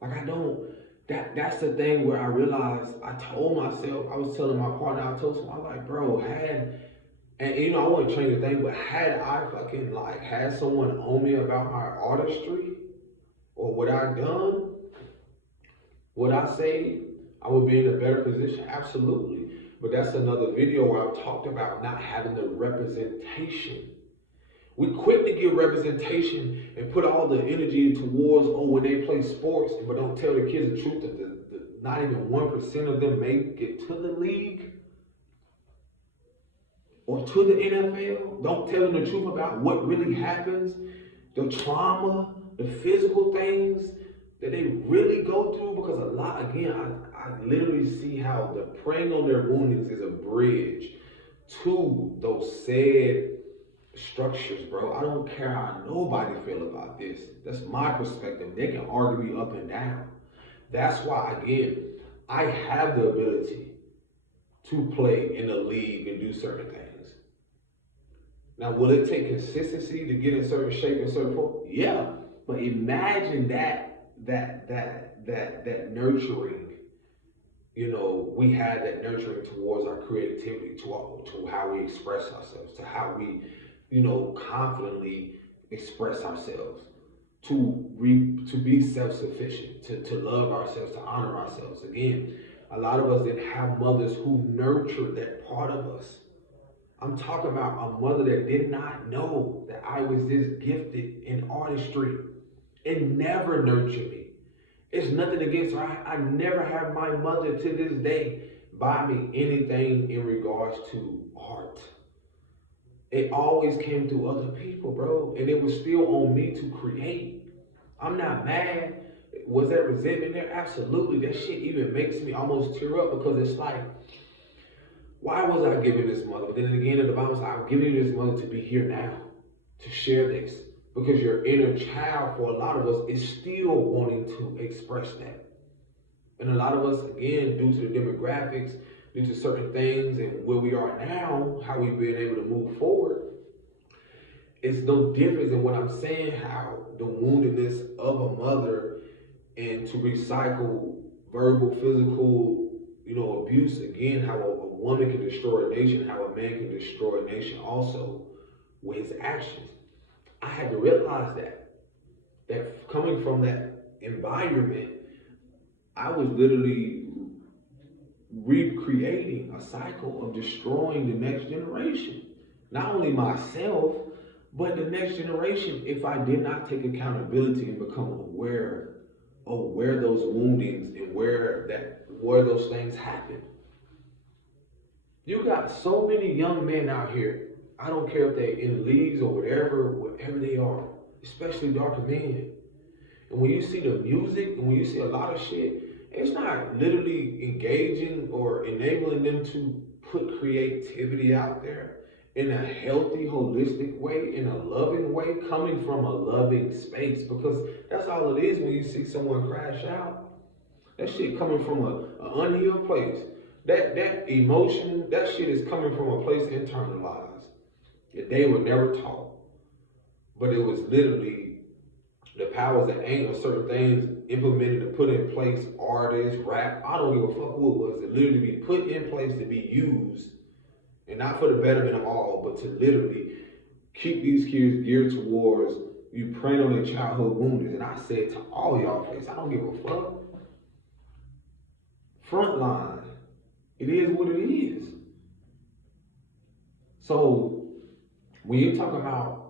Like I don't, that's the thing where I realized, I told myself, I was telling my partner, I told him, I was like, bro, and you know, I wasn't trying to think, but had I fucking like had someone on me about my artistry or what I done, would I say I would be in a better position? Absolutely. But that's another video where I've talked about not having the representation. We quick to give representation and put all the energy towards, oh, when they play sports, but don't tell the kids the truth that not even 1% of them make it to the league or to the NFL. Don't tell them the truth about what really happens, the trauma, the physical things that they really go through. Because a lot, again, I literally see how the preying on their woundings is a bridge to those sad structures, bro. I don't care how nobody feel about this. That's my perspective. They can argue me up and down. That's why, again, I have the ability to play in the league and do certain things. Now, will it take consistency to get in certain shape and certain form? Yeah, but imagine that nurturing. You know, we had that nurturing towards our creativity, to how we express ourselves, to how we, you know, confidently express ourselves, to be self-sufficient, to love ourselves, to honor ourselves. Again, a lot of us didn't have mothers who nurtured that part of us. I'm talking about a mother that did not know that I was this gifted in artistry and never nurtured me. It's nothing against her. I never have my mother to this day buy me anything in regards to art. It always came through other people, bro. And it was still on me to create. I'm not mad. Was that resentment there? Absolutely. That shit even makes me almost tear up, because it's like, why was I giving this mother? But then again, in the Bible says, I'm giving you this mother to be here now, to share this. Because your inner child, for a lot of us, is still wanting to express that. And a lot of us, again, due to the demographics, due to certain things and where we are now, how we've been able to move forward, it's no difference than what I'm saying, how the woundedness of a mother, and to recycle verbal, physical, you know, abuse, again, how a woman can destroy a nation, how a man can destroy a nation also with his actions. I had to realize that coming from that environment, I was literally recreating a cycle of destroying the next generation. Not only myself, but the next generation, if I did not take accountability and become aware of where those woundings and where those things happen. You got so many young men out here, I don't care if they're in leagues or wherever they are, especially darker men. And when you see the music and when you see a lot of shit, it's not literally engaging or enabling them to put creativity out there in a healthy, holistic way, in a loving way, coming from a loving space. Because that's all it is when you see someone crash out. That shit coming from a unhealed place. That emotion, that shit is coming from a place internalized that they were never taught. But it was literally the powers that ain't or certain things implemented to put in place, artists, rap, I don't give a fuck who it was, it literally be put in place to be used, and not for the betterment of all, but to literally keep these kids geared towards you preying on their childhood wounds. And I said to all y'all face, I don't give a fuck. Frontline, it is what it is. So when you're talking about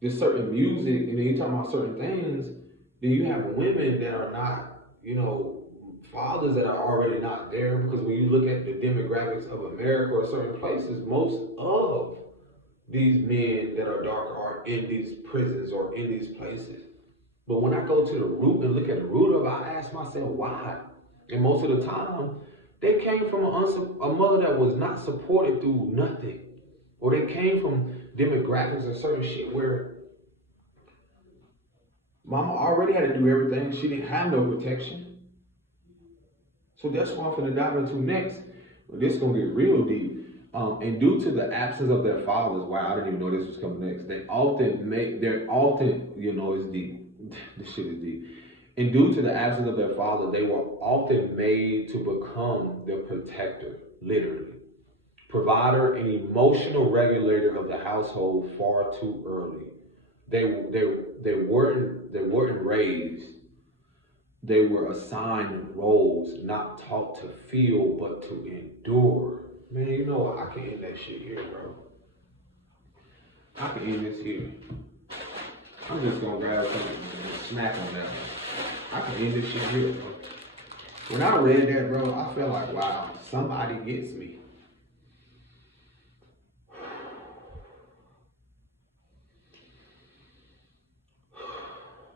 this certain music and then you're talking about certain things, then you have women that are not, fathers that are already not there. Because when you look at the demographics of America or certain places, most of these men that are darker are in these prisons or in these places. But when I go to the root and look at the root of it, I ask myself why. And most of the time, they came from a mother that was not supported through nothing. Or they came from demographics or certain shit where mama already had to do everything. She didn't have no protection. So that's what I'm finna dive into next. This is gonna get real deep. And due to the absence of their fathers, wow, I didn't even know this was coming next. It's deep. This shit is deep. And due to the absence of their father, they were often made to become the protector, literally. Provider and emotional regulator of the household far too early. They weren't raised. They were assigned roles, not taught to feel, but to endure. Man, you know what? I can end that shit here, bro. I can end this here. I'm just gonna grab something and snack on that one. I can end this shit here, bro. When I read that, bro, I felt like, wow, somebody gets me.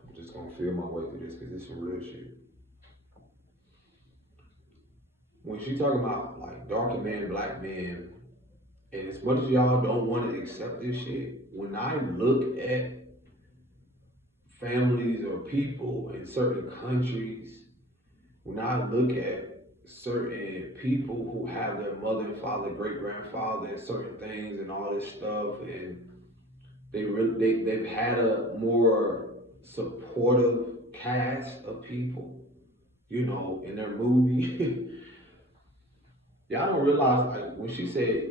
I'm just gonna feel my way through this because it's some real shit. When she talking about like darker men, black men, and as much as y'all don't want to accept this shit, when I look at families or people in certain countries, when I look at certain people who have their mother and father, great grandfather, and certain things and all this stuff, and they've had a more supportive cast of people, in their movie. Y'all don't realize, like, when she said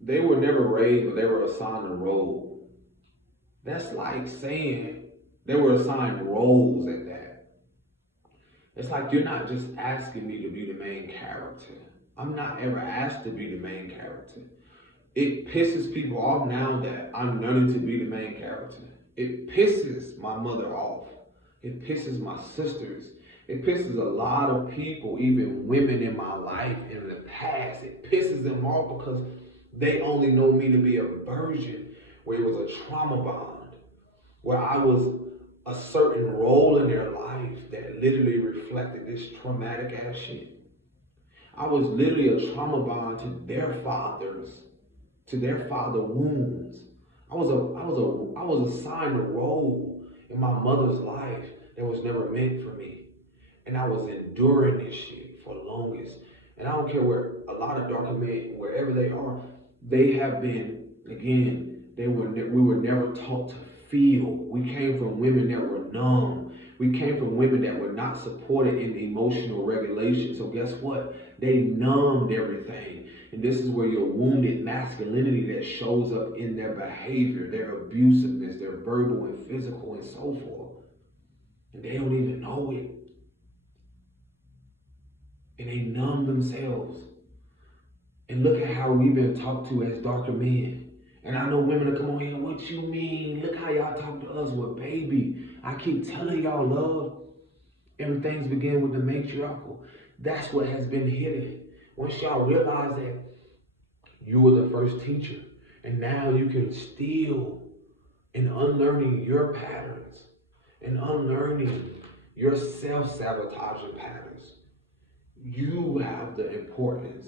they were never raised or they were assigned a role, that's like saying they were assigned roles at that. It's like you're not just asking me to be the main character. I'm not ever asked to be the main character. It pisses people off now that I'm learning to be the main character. It pisses my mother off. It pisses my sisters. It pisses a lot of people, even women in my life in the past. It pisses them off because they only know me to be a version where it was a trauma bond, where I was a certain role in their life that literally reflected this traumatic ass shit. I was literally a trauma bond to their fathers, to their father wounds. I was assigned a role in my mother's life that was never meant for me. And I was enduring this shit for the longest. And I don't care where a lot of darker men, wherever they are, they have been, again, we were never taught to feel. We came from women that were numb. We came from women that were not supported in emotional regulation. So guess what? They numbed everything. And this is where your wounded masculinity that shows up in their behavior, their abusiveness, their verbal and physical and so forth. And they don't even know it. And they numb themselves. And look at how we've been talked to as darker men. And I know women will come on here, what you mean? Look how y'all talk to us. Well, baby, I keep telling y'all, love, everything's begin with the matriarchal. That's what has been hidden. Once y'all realize that you were the first teacher, and now you can steal in unlearning your patterns and unlearning your self-sabotaging patterns. You have the importance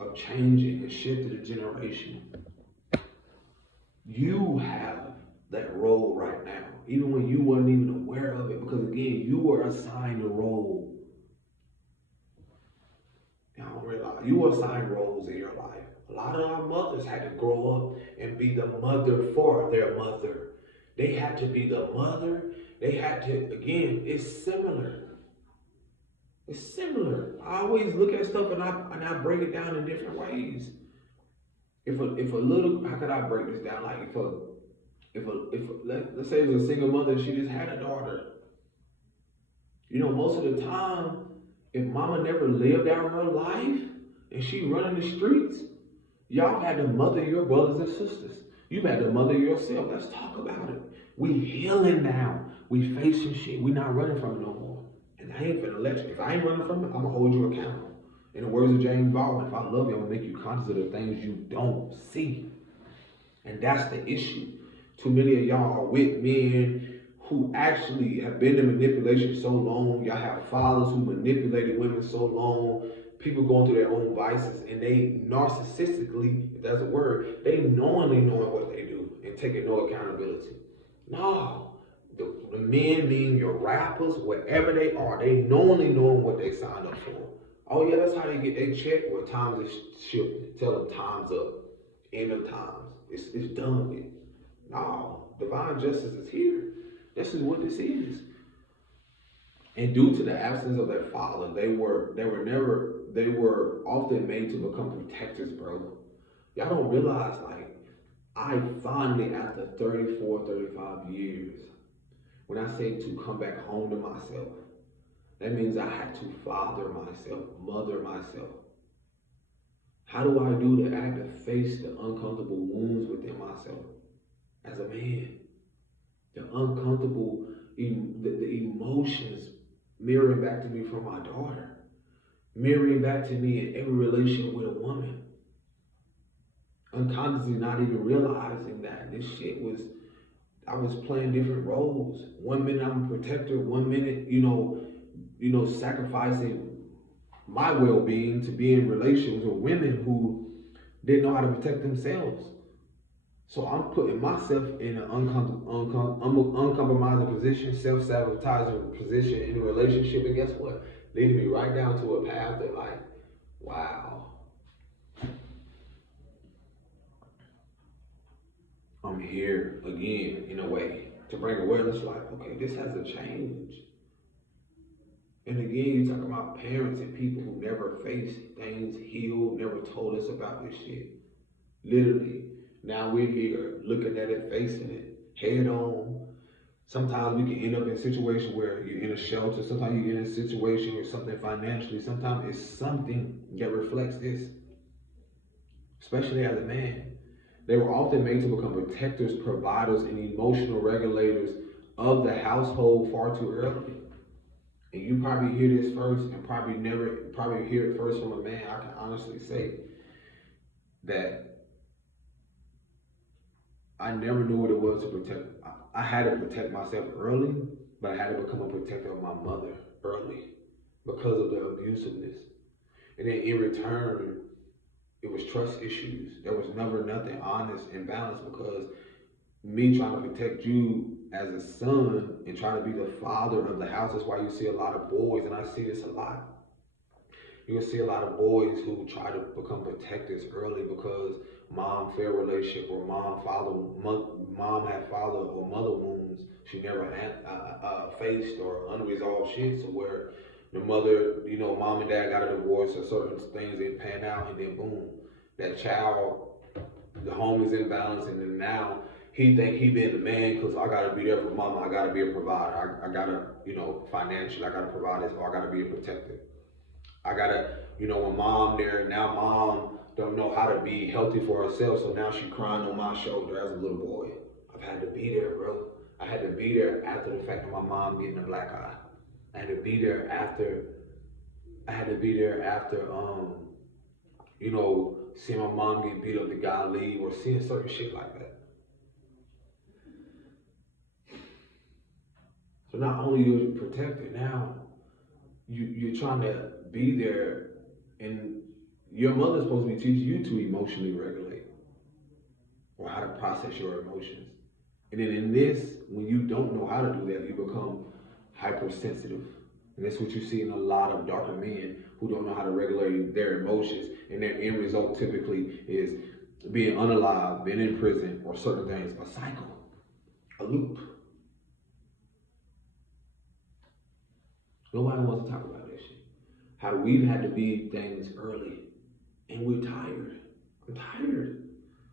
of changing and shifting the generation. You have that role right now, even when you weren't even aware of it, because again, you were assigned a role. I don't realize you were assigned roles in your life. A lot of our mothers had to grow up and be the mother for their mother. They had to be the mother. They had to, again, it's similar. It's similar. I always look at stuff and I break it down in different ways. If a little, how could I break this down? Like let's say it was a single mother, she just had a daughter. You know, most of the time, if mama never lived out her life and she running the streets, y'all had to mother your brothers and sisters. You've had to mother yourself. Let's talk about it. We healing now. We facing shit. We not running from it no more. And I ain't finna let you. If I ain't running from it, I'm gonna hold you accountable. In the words of James Baldwin, if I love you, I'm gonna make you conscious of the things you don't see. And that's the issue. Too many of y'all are with men who actually have been in manipulation so long. Y'all have fathers who manipulated women so long. People going through their own vices, and they narcissistically, if that's a word, they knowingly knowing what they do and taking no accountability. No. The men, mean your rappers, wherever they are, they knowingly knowing what they signed up for. Oh yeah, that's how they get their check. Well, times is shifting. Tell them time's up. End of times. It's done with. No, divine justice is here. This is what this is. And due to the absence of their father, they were often made to become protectors, bro. Y'all don't realize, like, I finally, after 34, 35 years, when I say to come back home to myself, that means I had to father myself, mother myself. How do I do that? I had to face the uncomfortable wounds within myself as a man. The uncomfortable, the emotions mirroring back to me from my daughter, mirroring back to me in every relationship with a woman. Unconsciously not even realizing that this shit was, I was playing different roles. 1 minute I'm a protector, 1 minute, sacrificing my well-being to be in relationships with women who didn't know how to protect themselves. So I'm putting myself in an uncompromising position, self-sabotaging position in a relationship, and guess what? Leading me right down to a path that, like, wow, I'm here again in a way to bring awareness, like, okay, this has to change. And again, you talk about parents and people who never faced things, healed, never told us about this shit. Literally. Now we're here looking at it, facing it, head on. Sometimes we can end up in a situation where you're in a shelter. Sometimes you get in a situation where something financially. Sometimes it's something that reflects this. Especially as a man. They were often made to become protectors, providers, and emotional regulators of the household far too early. And you probably hear this first and probably hear it first from a man. I can honestly say that I never knew what it was to protect. I had to protect myself early, but I had to become a protector of my mother early because of the abusiveness. And then in return, it was trust issues. There was never nothing honest and balanced because me trying to protect you as a son and trying to be the father of the house. That's why you see a lot of boys, and I see this a lot. You'll see a lot of boys who try to become protectors early because mom failed relationship or mom had father or mother wounds she never had faced or unresolved shit. So where the mother, mom and dad got a divorce or certain things didn't pan out, and then boom, that child, the home is imbalanced, and then now he think he been the man because I gotta be there for mama, I gotta be a provider, I gotta, financially, I gotta provide this, or I gotta be a protector. I gotta, when mom there, now mom don't know how to be healthy for herself, so now she crying on my shoulder as a little boy. I've had to be there, bro. I had to be there after the fact of my mom getting a black eye. I had to be there after, seeing my mom get beat up, the guy leave, or seeing certain shit like that. So not only are you protected, now you're trying to be there and Your mother's supposed to be teaching you to emotionally regulate or how to process your emotions. And then in this, when you don't know how to do that, you become hypersensitive. And that's what you see in a lot of darker men who don't know how to regulate their emotions. And their end result typically is being unalive, being in prison, or certain things, a cycle, a loop. Nobody wants to talk about that shit. How we've had to be things early, and we're tired. I'm tired.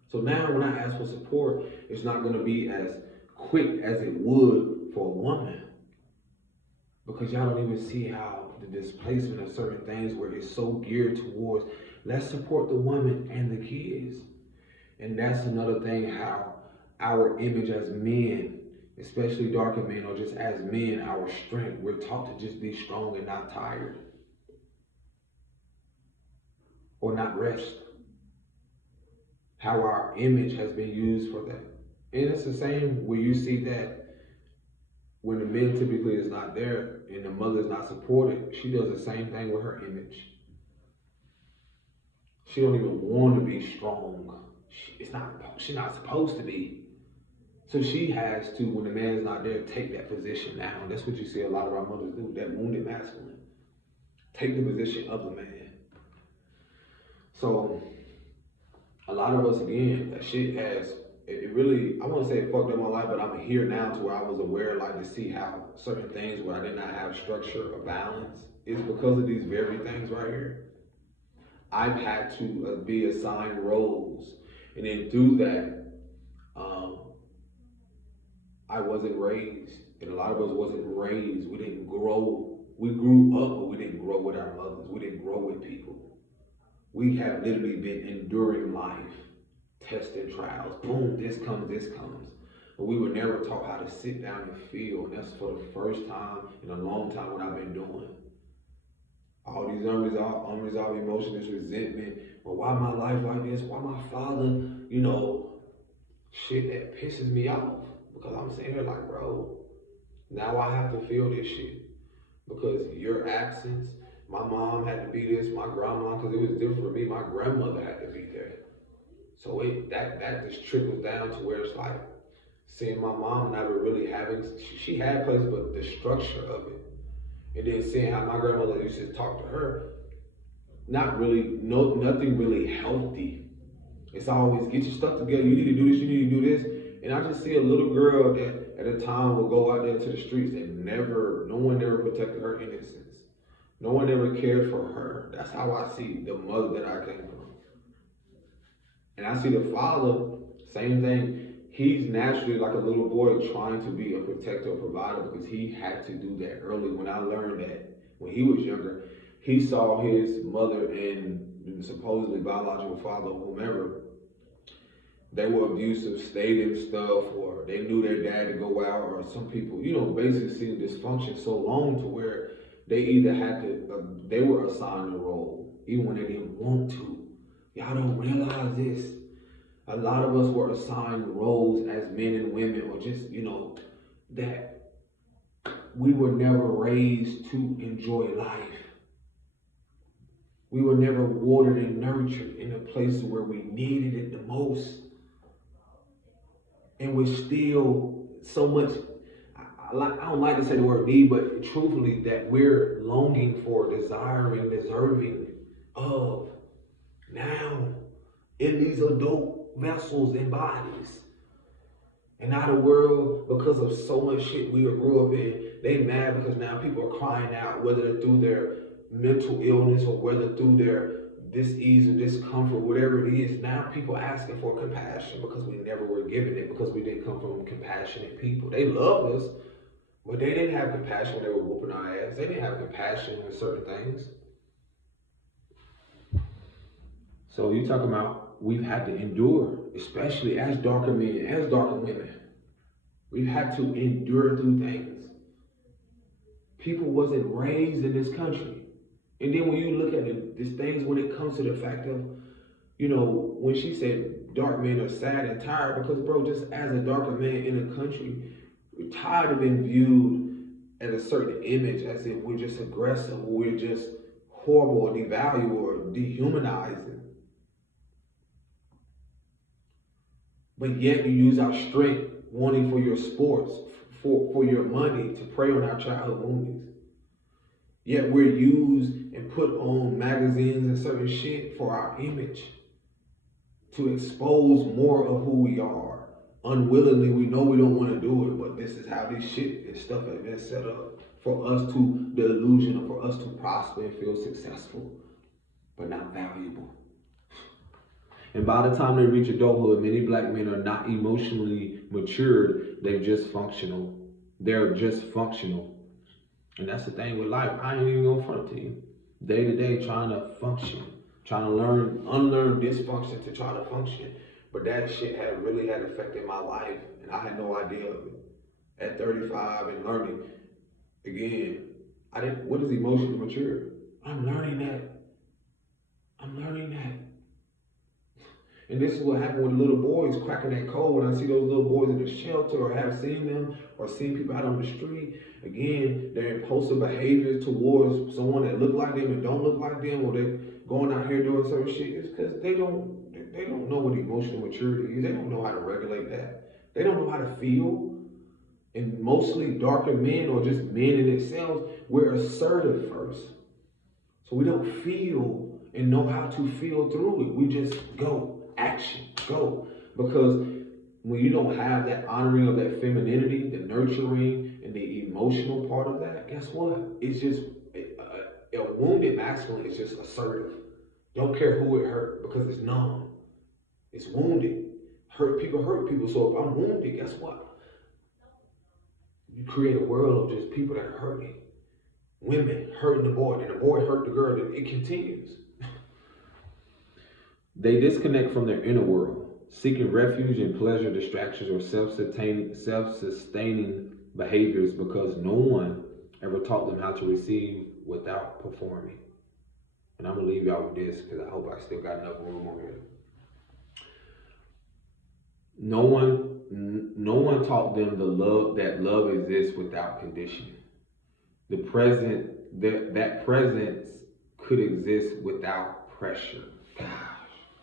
So now when I ask for support, it's not going to be as quick as it would for a woman. Because y'all don't even see how the displacement of certain things where it's so geared towards, let's support the woman and the kids. And that's another thing, how our image as men, especially darker men, or just as men, our strength, we're taught to just be strong and not tired. Or not rest. How our image has been used for that. And it's the same where you see that when the man typically is not there and the mother is not supported, she does the same thing with her image. She don't even want to be strong. She's not supposed to be. So she has to, when the man is not there, take that position now. And that's what you see a lot of our mothers do, that wounded masculine. Take the position of the man. So a lot of us, again, that shit has, it really, I wouldn't say it fucked up my life, but I'm here now to where I was aware, like, to see how certain things where I did not have structure or balance is because of these very things right here. I've had to be assigned roles, and then through that, I wasn't raised, and a lot of us wasn't raised. We didn't grow. We grew up, but we didn't grow with our mothers. We didn't grow with people. We have literally been enduring life, testing trials. Boom, this comes, this comes. But we were never taught how to sit down and feel, and that's for the first time in a long time what I've been doing. All these unresolved emotions, this resentment. Well, why my life like this? Why my father, shit that pisses me off. Because I'm sitting here like, bro, now I have to feel this shit. Because your absence, my mom had to be this, my grandma, because it was different for me, my grandmother had to be there. So that just trickles down to where it's like, seeing my mom never really having, she had places, but the structure of it. And then seeing how my grandmother used to talk to her, nothing really healthy. It's always, get your stuff together, you need to do this, you need to do this. And I just see a little girl that at a time would go out there to the streets and no one ever protected her innocence. No one ever cared for her. That's how I see the mother that I came from. And I see the father, same thing. He's naturally like a little boy trying to be a protector, provider, because he had to do that early. When I learned that when he was younger, he saw his mother and supposedly biological father, whomever, they were abusive, stayed in stuff, or they knew their dad to go out, or some people, basically see the dysfunction so long to where they either had to, they were assigned a role, even when they didn't want to. Y'all don't realize this. A lot of us were assigned roles as men and women, or just, that we were never raised to enjoy life. We were never watered and nurtured in the places where we needed it the most. And we're still so much, I don't like to say the word need, but truthfully, that we're longing for, desiring, deserving of now in these adult vessels and bodies. And now the world, because of so much shit we grew up in, they mad because now people are crying out, whether through their mental illness or whether through their dis-ease or discomfort, whatever it is. Now people asking for compassion because we never were given it, because we didn't come from compassionate people. They loved us, but they didn't have compassion when they were whooping our ass. They didn't have compassion with certain things. So you talking about we've had to endure, especially as darker men, as darker women. We've had to endure through things. People wasn't raised in this country. And then when you look at these things, when it comes to the fact of, when she said dark men are sad and tired, because bro, just as a darker man in the country, we're tired of being viewed at a certain image as if we're just aggressive, or we're just horrible or devalue or dehumanizing. But yet you use our strength wanting for your sports, for your money to prey on our childhood wounds. Yet we're used and put on magazines and certain shit for our image, to expose more of who we are. Unwillingly, we know we don't want to do it, but this is how this shit and stuff has been set up for us to, the illusion of for us to prosper and feel successful, but not valuable. And by the time they reach adulthood, many black men are not emotionally matured. They're just functional. They're just functional. And that's the thing with life. I ain't even gonna front to you. Day to day, trying to function, trying to unlearn dysfunction to try to function. But that shit really had affected my life, and I had no idea of it. At 35 and learning, again, what is emotional maturity? I'm learning that. And this is what happened with little boys cracking that code. When I see those little boys in the shelter or have seen them or seen people out on the street, again, their impulsive behavior towards someone that look like them and don't look like them, or they're going out here doing certain shit, is because they don't know what emotional maturity is. They don't know how to regulate that. They don't know how to feel. And mostly darker men, or just men in themselves, we're assertive first. So we don't feel and know how to feel through it. We just go. Action, go. Because when you don't have that honoring of that femininity, the nurturing, and the emotional part of that, guess what? It's just a wounded masculine is just assertive. Don't care who it hurt because it's numb. It's wounded. Hurt people. So if I'm wounded, guess what? You create a world of just people that are hurting. Women hurting the boy, and the boy hurt the girl, and it continues. They disconnect from their inner world, seeking refuge in pleasure, distractions, or self-sustaining behaviors because no one ever taught them how to receive without performing. And I'm going to leave y'all with this because I hope I still got enough room on here. No one taught them that love exists without conditioning. That presence could exist without pressure. Gosh,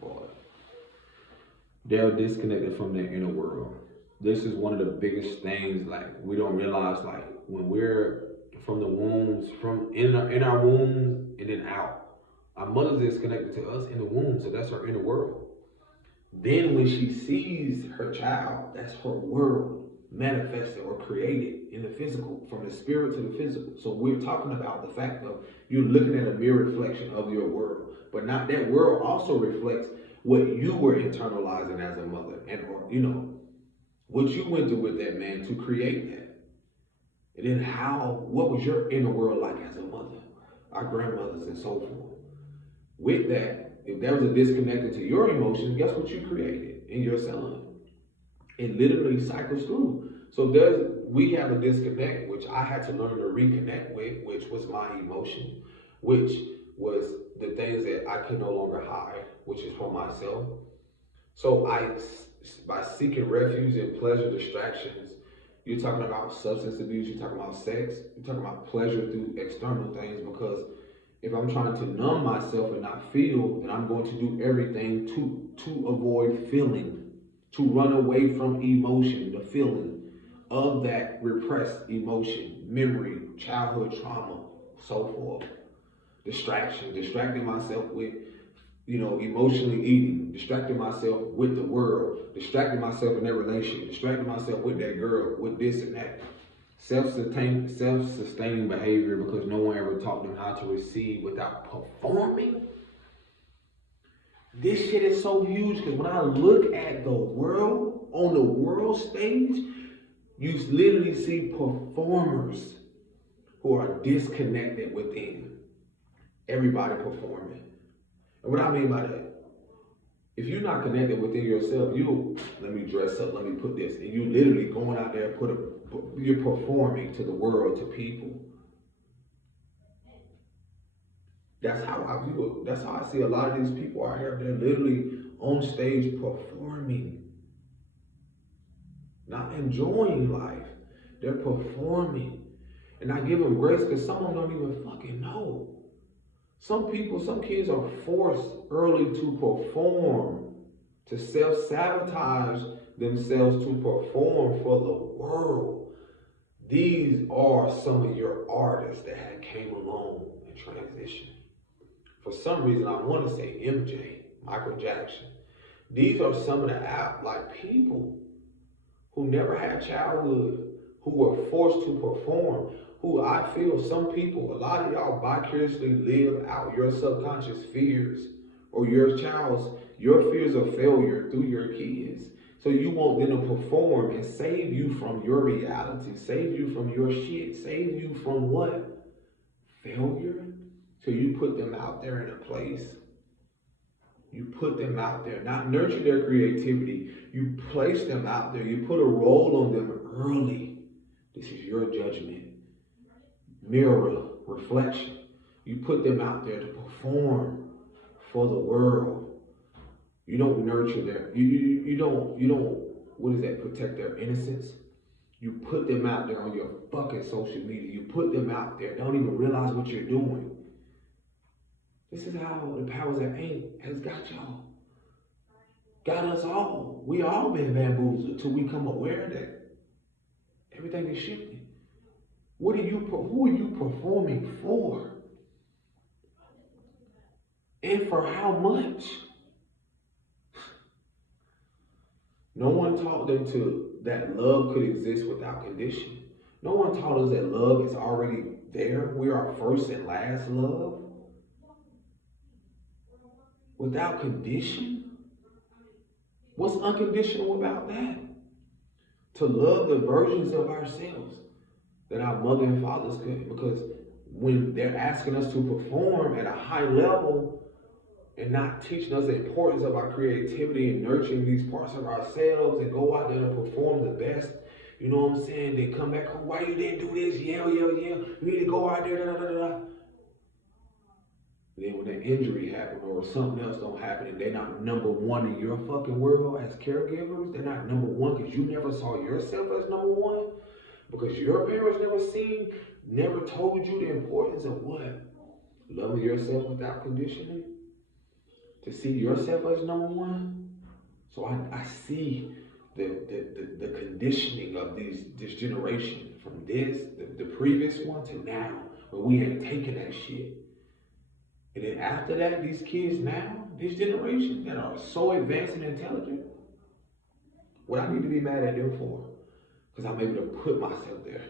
boy. They're disconnected from their inner world. This is one of the biggest things, like, we don't realize, like, when we're from the wombs, from in our wombs and then out. Our mother's disconnected to us in the womb, so that's our inner world. Then when she sees her child, that's her world manifested or created in the physical, from the spirit to the physical. So we're talking about the fact of you're looking at a mirror reflection of your world, but not that world also reflects what you were internalizing as a mother, and or what you went through with that man to create that. And then what was your inner world like as a mother, our grandmothers and so forth. With that, if there was a disconnect to your emotions, guess what you created in your son? It literally cycles through. So we have a disconnect, which I had to learn to reconnect with, which was my emotion, which was the things that I could no longer hide, which is for myself. So by seeking refuge in pleasure, distractions, you're talking about substance abuse, you're talking about sex, you're talking about pleasure through external things, because if I'm trying to numb myself and not feel, then I'm going to do everything to avoid feeling, to run away from emotion, the feeling of that repressed emotion, memory, childhood trauma, so forth. Distracting myself with, emotionally eating, distracting myself with the world, distracting myself in that relationship, distracting myself with that girl, with this and that. Self-sustaining behavior because no one ever taught them how to receive without performing. This shit is so huge because when I look at the world, on the world stage, you literally see performers who are disconnected within. Everybody performing. And what I mean by that, if you're not connected within yourself, let me dress up, let me put this, and you literally going out there, you're performing to the world, to people. That's how I view it. That's how I see a lot of these people out here. They're literally on stage performing, not enjoying life. They're performing. And I give them grace because some of them don't even fucking know. Some kids are forced early to perform, to self-sabotage themselves to perform for the world. These are some of your artists that had came along and transitioned. For some reason, I want to say MJ, Michael Jackson. These are some of the people who never had childhood, who were forced to perform, who I feel some people, a lot of y'all vicariously live out your subconscious fears or your fears of failure through your kids. So you want them to perform and save you from your reality, save you from your shit, save you from what? Failure. So you put them out there in a place. You put them out there, not nurture their creativity. You place them out there. You put a role on them early. This is your judgment, mirror, reflection. You put them out there to perform for the world. You don't nurture you don't, what is that, protect their innocence. You put them out there on your fucking social media. You put them out there, don't even realize what you're doing. This is how the powers that ain't has got y'all. Got us all. We all been bamboozled until we become aware that everything is shifting. Who are you performing for? And for how much? No one taught them that love could exist without condition. No one taught us that love is already there. We are first and last love. Without condition? What's unconditional about that? To love the versions of ourselves that our mother and fathers could. Because when they're asking us to perform at a high level and not teaching us the importance of our creativity and nurturing these parts of ourselves and go out there and perform the best, you know what I'm saying? They come back, oh, why you didn't do this? Yeah. You need to go out there, da da da da. Then when an injury happens or something else don't happen and they're not number one in your fucking world as caregivers, they're not number one because you never saw yourself as number one, because your parents never told you the importance of what? Loving yourself without conditioning? To see yourself as number one? So I see the conditioning of this generation from the previous one to now, where we ain't taking that shit. And then after that, these kids now, this generation that are so advanced and intelligent, what I need to be mad at them for? Because I'm able to put myself there.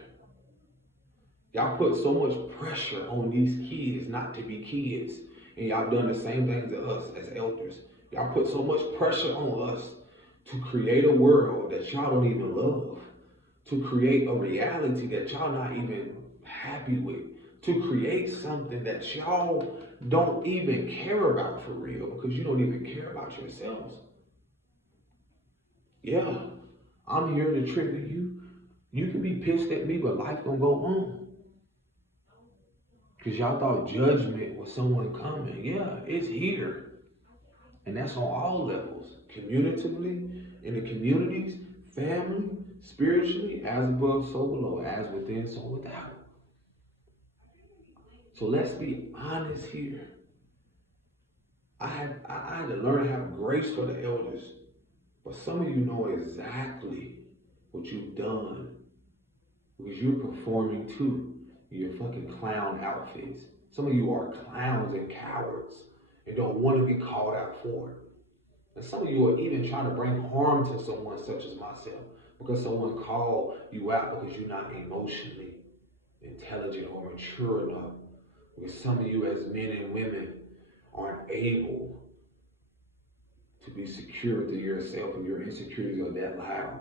Y'all put so much pressure on these kids not to be kids. And y'all done the same thing to us as elders. Y'all put so much pressure on us to create a world that y'all don't even love. To create a reality that y'all not even happy with. To create something that y'all don't even care about for real, because you don't even care about yourselves. Yeah, I'm here to trigger you. You can be pissed at me, but life gonna go on. Because y'all thought judgment was someone coming. Yeah, it's here. And that's on all levels. Communitively, in the communities, family, spiritually, as above, so below, as within, so without. So let's be honest here. I had to learn to have grace for the elders. But some of you know exactly what you've done. Because you're performing too in your fucking clown outfits. Some of you are clowns and cowards and don't want to be called out for it. And some of you are even trying to bring harm to someone such as myself because someone called you out because you're not emotionally intelligent or mature enough. Because some of you as men and women aren't able to be secure within yourself and your insecurities are that loud.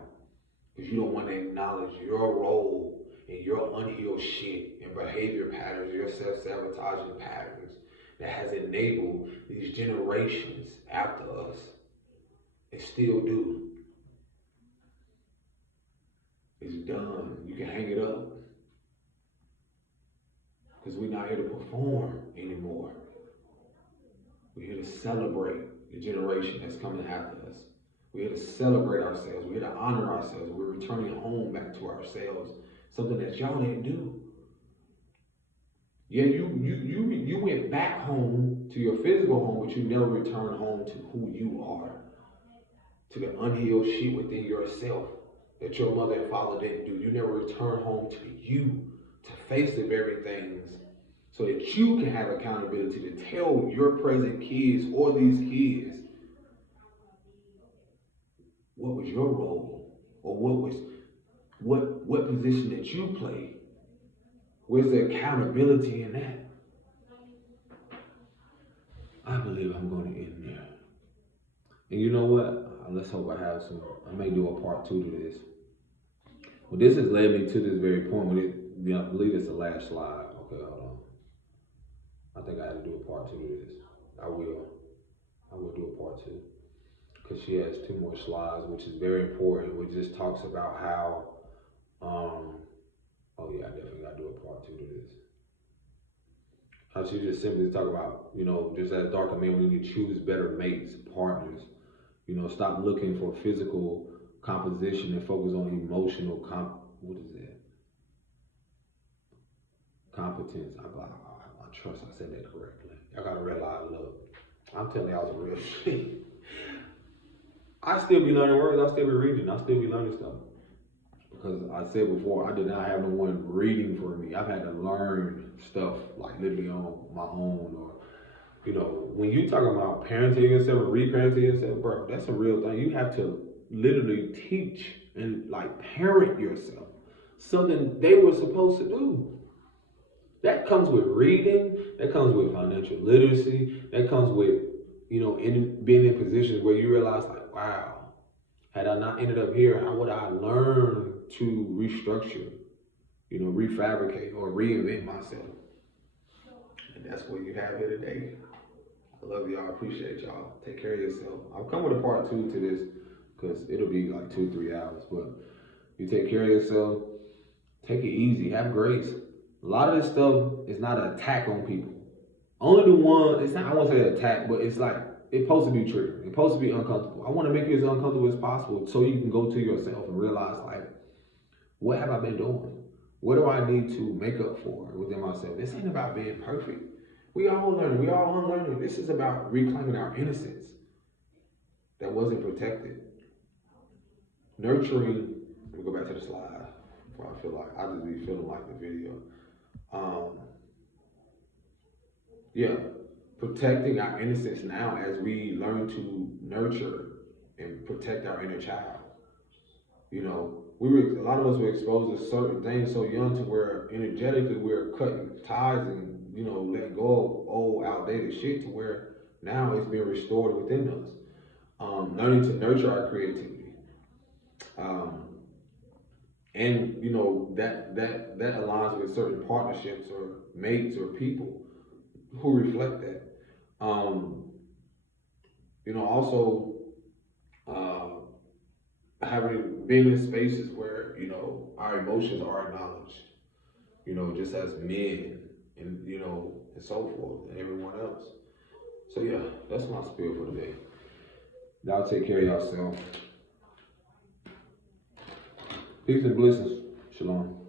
Because you don't want to acknowledge your role in your unhealed shit and behavior patterns, your self-sabotaging patterns that has enabled these generations after us and still do. It's done. You can hang it up. Because we're not here to perform anymore. We're here to celebrate the generation that's coming after us. We're here to celebrate ourselves. We're here to honor ourselves. We're returning home back to ourselves. Something that y'all didn't do. Yeah, you went back home to your physical home, but you never returned home to who you are, to the unhealed shit within yourself that your mother and father didn't do. You never return home to you, to face the very things so that you can have accountability to tell your present kids or these kids what was your role or what position that you play. Where's the accountability in that? I believe I'm going to end there. And you know what? Let's hope I may do a part 2 to this. Well, this has led me to this very point. I believe it's the last slide. Okay, hold on. I think I had to do a part 2 to this. I will do a part 2. Because she has 2 more slides, which is very important, which just talks about how, oh yeah, I definitely got to do a part 2 to this. How she just simply talk about, just as darker men, we need to choose better mates, partners. Stop looking for physical composition and focus on emotional what is that? Competence. I trust I said that correctly. I gotta realize, look, I'm telling y'all some real shit. I still be learning words, I still be reading, I still be learning stuff. Because I said before, I did not have no one reading for me. I've had to learn stuff like literally on my own, or when you talk about parenting yourself or reparenting yourself, bro, that's a real thing. You have to literally teach and like parent yourself something they were supposed to do. That comes with reading, that comes with financial literacy, that comes with, being in positions where you realize like, wow, had I not ended up here, how would I learn to restructure, refabricate or reinvent myself? And that's what you have here today. I love y'all. I appreciate y'all. Take care of yourself. I'll come with a part 2 to this because it'll be like 2-3 hours. But you take care of yourself. Take it easy. Have grace. A lot of this stuff is not an attack on people. Only the one, it's not, I won't say attack, but it's like, it's supposed to be triggering. It's supposed to be uncomfortable. I want to make you as uncomfortable as possible so you can go to yourself and realize, like, what have I been doing? What do I need to make up for within myself? This ain't about being perfect. We all learning. We all unlearning. This is about reclaiming our innocence that wasn't protected. Nurturing, let me go back to the slide before I feel like, I just be feeling like the video. Protecting our innocence now as we learn to nurture and protect our inner child. A lot of us were exposed to certain things so young to where energetically we're cutting ties and, letting go of old outdated shit to where now it's being restored within us. Learning to nurture our creativity. And that aligns with certain partnerships or mates or people who reflect that. Also being in spaces where our emotions are acknowledged, just as men and and so forth and everyone else. So yeah, that's my spiel for today. Y'all take care of yourself. Peace and blessings. Shalom.